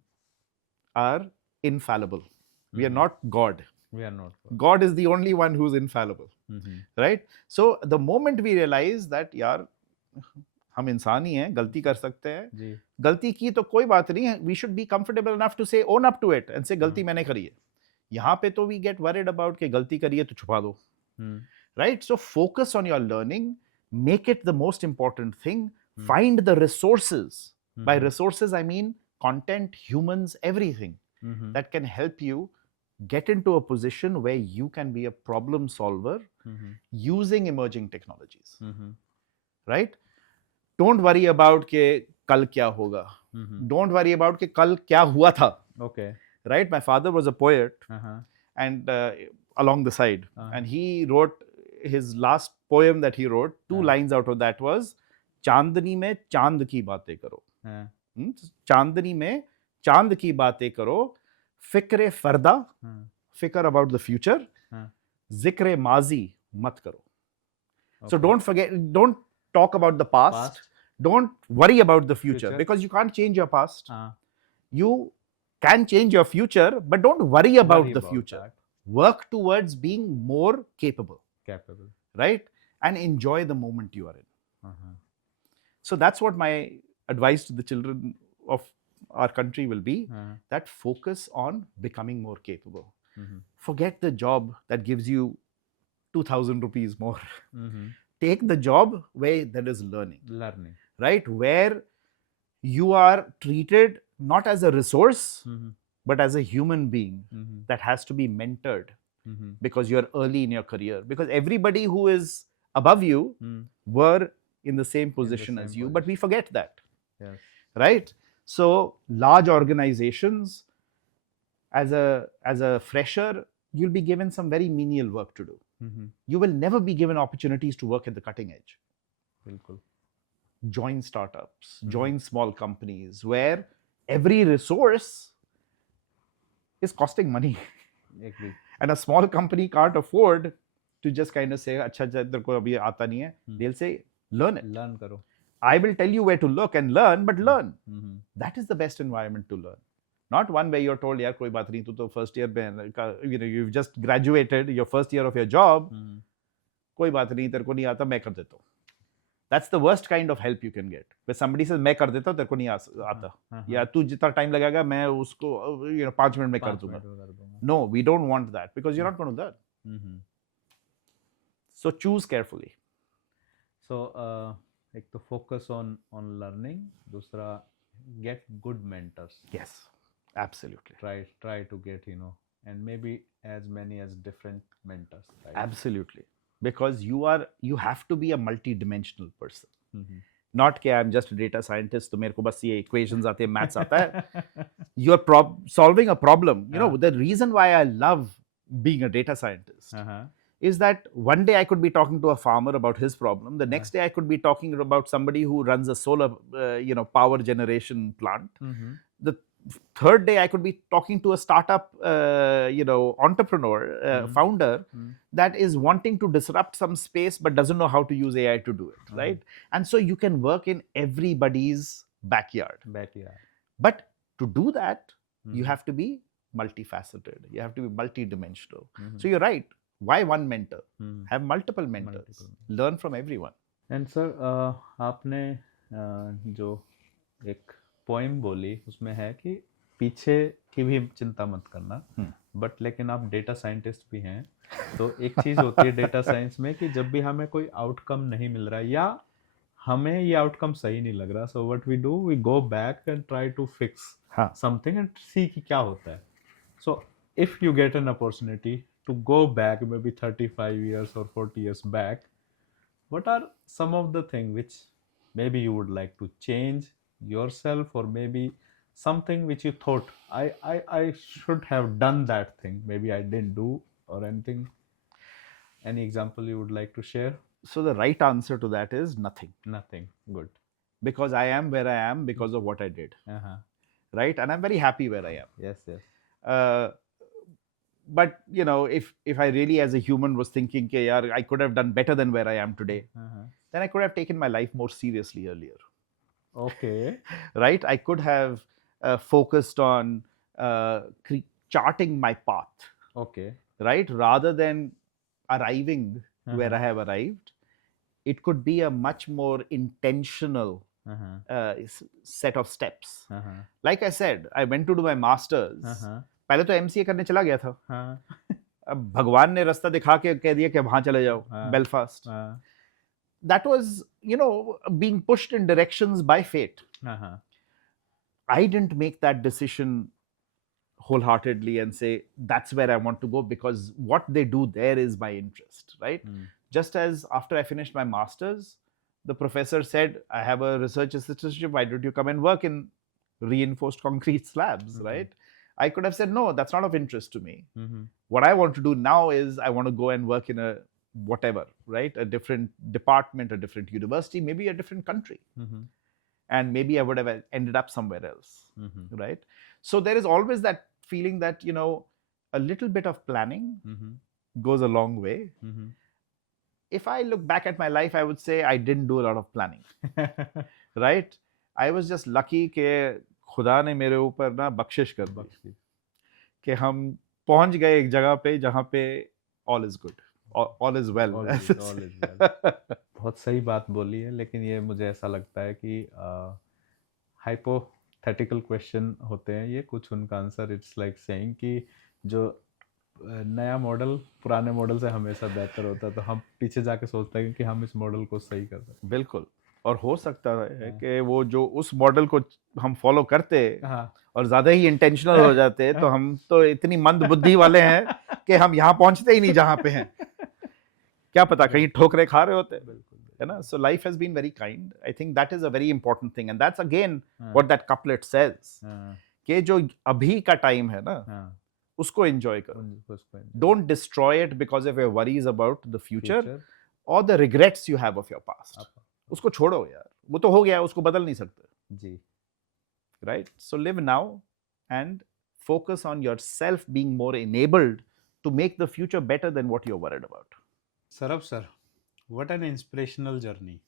are infallible, we are not God. we are not God is the only one who's infallible. Hmm, Right? So the moment we realize that यार हम इंसान ही हैं, गलती कर सकते हैं, जी गलती की तो कोई बात नहीं है, we should be comfortable enough to say own up to it and say गलती मैंने करी है. यहाँ पे तो we get worried about कि गलती करी है तो छुपा दो. हम्म, Right? So focus on your learning, make it the most important thing, find the resources. By resources I mean content, humans, everything hmm, that can help you get into a position where you can be a problem solver hmm, using emerging technologies. Hmm, Right? Don't worry about के कल क्या होगा. हम्म, Don't worry about कि कल क्या हुआ था. okay Right? My father was a poet, हाँ, and along the side, Uh-huh. and he wrote his last poem that he wrote. Two lines out of that was चांदनी में चांद की बातें करो. हाँ, चांदनी में चांद की बातें करो. फिक्र फरदा, हाँ, फिक्र about the future. हाँ, जिक्र माजी मत करो. So okay. don't forget, don't talk about the past. Past. Don't worry about the future, Future. because you can't change your past. हाँ, You can change your future, but don't worry about worry the about future. that. Work towards being more capable, Capable right? And enjoy the moment you are in. uh-huh. So that's what my advice to the children of our country will be, Uh-huh. that focus on becoming more capable. Mhm. Forget the job that gives you 2,000 rupees more. Mhm. Take the job where there is learning, Learning right? Where you are treated not as a resource, Mhm. but as a human being Mhm. that has to be mentored Mhm. because you're early in your career. Because everybody who is above you Mm. were in the same position same as you, but we forget that, Yes. right? So large organizations, as a fresher, you'll be given some very menial work to do. Mhm. You will never be given opportunities to work at the cutting edge. बिल्कुल Join startups, join small companies where every resource is costing money. Agree. And a small company can't afford to just kind of say, अच्छा तेरे को अभी आता नहीं है. They'll say, learn it. Learn करो I will tell you where to look and learn, but learn. Mhm. That is the best environment to learn. Not one where you're told, यार कोई बात नहीं, तू तो first year में, you've just graduated, your first year of your job, Mhm. कोई बात नहीं, तेरे को नहीं आता, मैं कर देता हूँ. That's the worst kind of help you can get. Where somebody says, मैं कर देता हूँ, तेरे को नहीं आता. हाँ, या तू जितना टाइम लगाएगा, मैं उसको 5 मिनट में कर 5 दूंगा. मिनट में कर दूंगा No, we don't want that because you're not going to learn. Mhm. So choose carefully. So एक तो focus on learning, दूसरा get good mentors. Yes, absolutely. Try to get and maybe as many as different mentors, right? Absolutely. Because you have to be a multi-dimensional person. Mhm. Not कि I'm just a data scientist, तो मेरे को बस ये equations आते हैं, maths आता है. You're solving a problem. The reason why I love being a data scientist Uh-huh. is that one day I could be talking to a farmer about his problem. The next day I could be talking about somebody who runs a solar, power generation plant. Mhm. The third day I could be talking to a startup, entrepreneur, founder that is wanting to disrupt some space but doesn't know how to use AI to do it, right? And so you can work in everybody's backyard. But to do that, you have to be multifaceted. You have to be multidimensional. So you're right. Why one mentor? Have multiple mentors. Learn from everyone. And sir, आपने जो एक poem बोली उसमें है कि पीछे की भी चिंता मत करना, बट लेकिन आप डेटा साइंटिस्ट भी हैं, तो एक चीज़ होती है डेटा साइंस में कि जब भी हमें कोई आउटकम नहीं मिल रहा है या हमें ये आउटकम सही नहीं लग रहा, so what we do, we go back and try to fix हाँ समथिंग एंड सी कि क्या होता है. So if you get an opportunity to go back maybe 35 years or 40 years back, what are some of the things which maybe you would like to change yourself, or maybe something which you thought I should have done that thing, maybe I didn't do, or anything, any example you would like to share? so the right answer to that is nothing, Nothing. Good. because I am where I am because of what I did, Uh-huh. right? And I'm very happy where I am. Yes, yes. uh, but you know, if I really as a human was thinking कि यार I could have done better than where I am today, Uh-huh. then I could have taken my life more seriously earlier, Okay. right? I could have focused on charting my path, Okay. right? Rather than arriving where I Uh-huh. have arrived, it could be a much more intentional Uh-huh. set of steps. Uh-huh. Like I said, I went to do my masters. Uh-huh. पहले तो MCA करने चला गया था. हाँ. अब भगवान ने रास्ता दिखा के कह दिया कि वहां चले जाओ, हाँ. बेलफास्ट. हाँ. That was, you know, being pushed in directions by fate. Uh-huh. I didn't make that decision wholeheartedly and say that's where I want to go because what they do there is my interest, right? Mm. Just as after I finished my masters, the professor said, I have a research assistantship, why don't you come and work in reinforced concrete slabs, Mhm. right? I could have said, no, that's not of interest to me. Mhm. What I want to do now is I want to go and work in a whatever, right? A different department, a different university, maybe a different country. Mhm. And maybe I would have ended up somewhere else, Mhm. right? So there is always that feeling that, you know, a little bit of planning Mhm. goes a long way. Mhm. If I look back at my life, I would say I didn't do a lot of planning, right? I was just lucky कि खुदा ने मेरे ऊपर ना बख्शिश कर दी बख्शी. कि हम पहुंच गए एक जगह पे जहाँ पे all is good, all is well. All is- all is well. बहुत सही बात बोली है, लेकिन ये मुझे ऐसा लगता है कि हाइपोथेटिकल क्वेश्चन होते हैं ये, कुछ उनका आंसर इट्स लाइक सेइंग कि जो नया मॉडल पुराने मॉडल से हमेशा बेहतर होता है, तो हम पीछे जाके सोचते हैं कि हम इस मॉडल को सही कर सकते बिल्कुल. और हो सकता है हाँ. कि वो जो उस मॉडल को हम फॉलो करते हैं. हाँ. और ज्यादा ही इंटेंशनल हो जाते तो हम तो इतनी मंद बुद्धि वाले हैं कि हम यहाँ पहुंचते ही नहीं जहाँ पे हैं. क्या पता कहीं ठोकरे खा रहे होते, बिल्कुल. है ना? So life has been very kind. I think that is a very important thing, and that's again हाँ. what that couplet says हाँ. कि जो अभी का टाइम है ना, हाँ. उसको एंजॉय करो. उसको Don't destroy it because of your worries about the future future. or the regrets you have of your past. आप- उसको छोड़ो यार, वो तो हो गया, उसको बदल नहीं सकते, जी. right? So live now and focus on yourself being more enabled to make the future better than what you're worried about. Sarab sir, what an inspirational journey.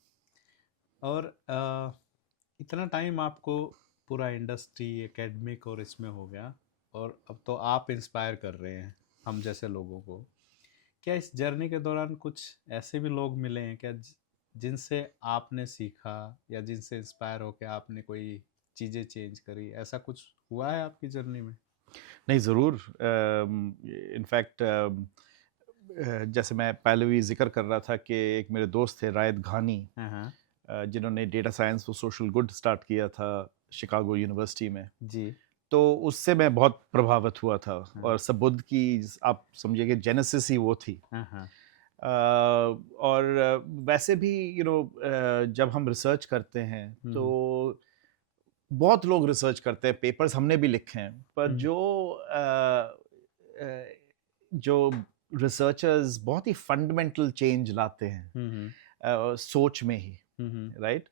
और इतना टाइम आपको पूरा इंडस्ट्री एकेडमिक और इसमें हो गया, और अब तो आप इंस्पायर कर रहे हैं हम जैसे लोगों को. क्या इस जर्नी के दौरान कुछ ऐसे भी लोग मिले हैं क्या जिनसे आपने सीखा, या जिनसे इंस्पायर होकर आपने कोई चीज़ें चेंज करी? ऐसा कुछ हुआ है आपकी जर्नी में? नहीं, ज़रूर. इनफैक्ट जैसे मैं पहले भी जिक्र कर रहा था कि एक मेरे दोस्त थे रायत घानी, जिन्होंने data science for social good start किया था शिकागो यूनिवर्सिटी में जी. तो उससे मैं बहुत प्रभावित हुआ था. और सबुद्ध की आप समझिए कि जेनेसिस ही वो थी. और वैसे भी यू नो जब हम रिसर्च करते हैं तो बहुत लोग रिसर्च करते हैं, पेपर्स हमने भी लिखे हैं, पर जो रिसर्चर्स बहुत ही फंडामेंटल चेंज लाते हैं सोच में ही, राइट?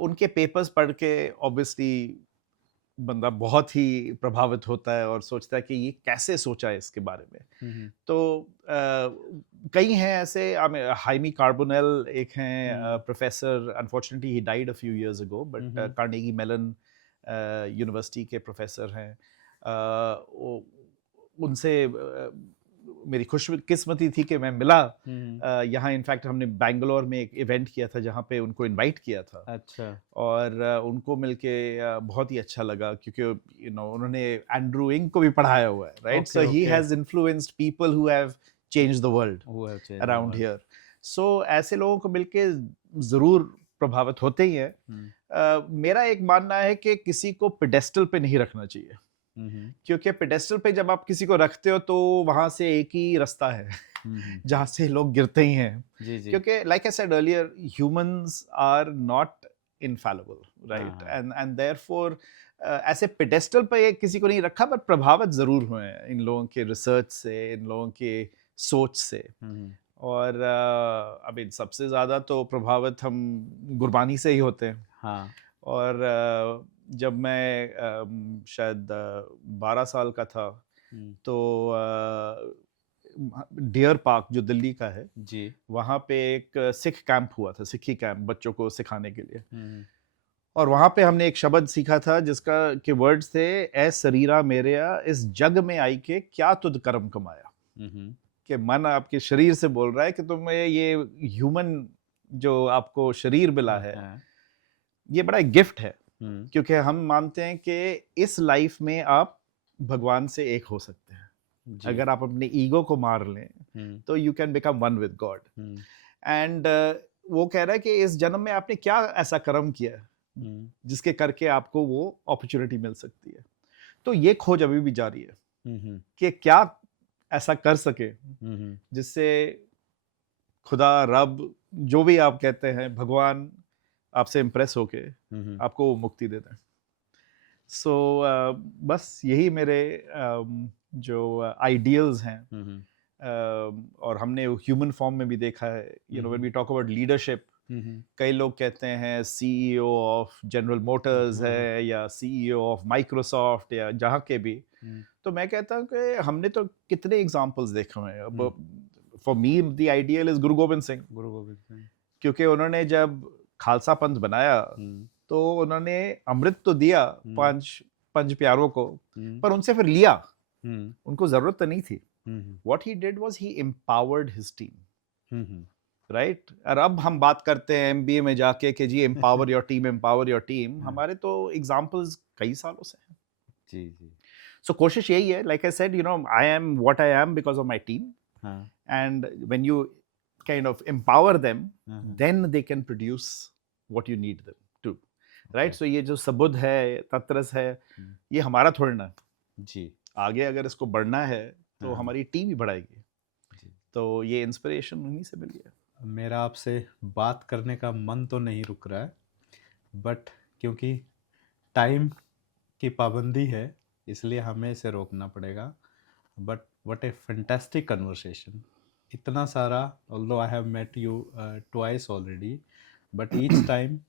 उनके पेपर्स पढ़ के ऑब्वियसली बंदा बहुत ही प्रभावित होता है और सोचता है कि ये कैसे सोचा है इसके बारे में. तो कई हैं ऐसे. हाइमी कार्बोनेल एक हैं professor, unfortunately he died a few years ago, but Carnegie Mellon university के प्रोफेसर हैं. उनसे मेरी खुशकिस्मती थी कि मैं मिला. यहाँ इनफैक्ट हमने बैंगलोर में एक इवेंट किया था जहाँ पे उनको इनवाइट किया था. अच्छा. और उनको मिलके बहुत ही अच्छा लगा क्योंकि यू नो उन्होंने एंड्रू इंग को भी पढ़ाया हुआ है, right? So he has influenced people who have changed the world around here. So ऐसे लोगों को मिलके ज़रूर प्रभावित होते ही हैं। मेरा एक मानना है कि किसी को पेडेस्टल पे नहीं रखना चाहिए, क्योंकि पेडेस्टल पे जब आप किसी को रखते हो तो वहां से एक ही रास्ता है जहां से लोग गिरते ही हैं। जी जी। क्योंकि like I said earlier, humans are not infallible, right, हाँ, एंड देयरफॉर ऐसे पेडेस्टल पे किसी को नहीं रखा, पर प्रभावित जरूर हुए हैं इन लोगों के रिसर्च से, इन लोगों के सोच से। और अभी सबसे ज्यादा तो प्रभावित हम गुरबानी से ही होते हैं। हाँ। और जब मैं शायद 12 साल का था, तो डियर पार्क जो दिल्ली का है, जी। वहाँ पे एक सिख कैंप हुआ था, सिखी कैंप, बच्चों को सिखाने के लिए। और वहाँ पे हमने एक शब्द सीखा था जिसका के वर्ड्स थे, ए शरीरा मेरेया इस जग में आई के क्या तुद कर्म कमाया। कि मन आपके शरीर से बोल रहा है कि तुम्हें ये ह्यूमन जो आपको शरीर मिला है, ये बड़ा गिफ्ट है। क्योंकि हम मानते हैं कि इस लाइफ में आप भगवान से एक हो सकते हैं। अगर आप अपने ईगो को मार लें तो you can become one with God. And वो कह रहा है कि इस जन्म में आपने क्या ऐसा कर्म किया जिसके करके आपको वो अपॉर्चुनिटी मिल सकती है। तो ये खोज अभी भी जारी है कि क्या ऐसा कर सके जिससे खुदा, रब, जो भी आप कहते हैं, भगवान आपसे इम्प्रेस होके आपको मुक्ति देते हैं। सो बस यही मेरे जो आइडियल्स हैं। और हमने ह्यूमन फॉर्म में भी देखा है, you know, when we talk about leadership, कई लोग कहते हैं सीईओ ऑफ जनरल मोटर्स है या सीईओ ऑफ माइक्रोसॉफ्ट या जहाँ के भी। तो मैं कहता हूँ कि हमने तो कितने एग्जांपल्स देखे हुए हैं। अब for me the ideal is Guru Gobind Singh, क्योंकि उन्होंने जब खालसा पंथ बनाया तो उन्होंने अमृत तो दिया पंच प्यारों को, पर उनसे फिर लिया, उनको जरूरत तो नहीं थी। What he did was he empowered his team, right? और अब हम बात करते हैं MBA में जाके कि जी empower your team, empower your team। हमारे तो examples कई सालों से हैं। जी जी। So कोशिश यही है, like I said, you know, I am what I am because of my team, and when you kind of empower them, then they can produce what you need them to, right? So ये जो सबुध है, तत्रस है, ये हमारा थोड़ा ना जी। आगे अगर इसको बढ़ना है तो हमारी टीम ही बढ़ाएगी। तो ये इंस्पिरेशन उन्हीं से मिली है। मेरा आपसे बात करने का मन तो नहीं रुक रहा है, बट क्योंकि टाइम की पाबंदी है इसलिए हमें इसे रोकना पड़ेगा। But what a fantastic conversation. इतना सारा, although I have met you twice already, but each time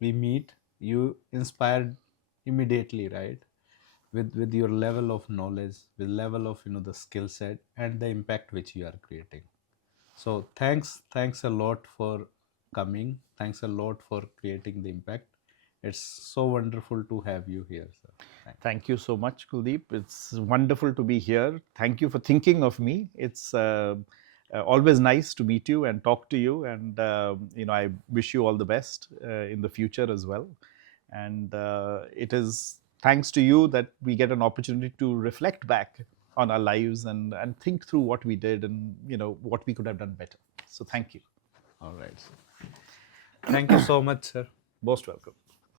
we meet you inspired immediately, right? With your level of knowledge, with level of the skill set and the impact which you are creating. So thanks a lot for coming. Thanks a lot for creating the impact. It's so wonderful to have you here, sir. Thank you so much, Kuldeep. It's wonderful to be here. Thank you for thinking of me. It's always nice to meet you and talk to you, and you know, I wish you all the best in the future as well. And it is thanks to you that we get an opportunity to reflect back on our lives and think through what we did and, you know, what we could have done better. So thank you. All right, sir. Thank you so much, sir. Most welcome.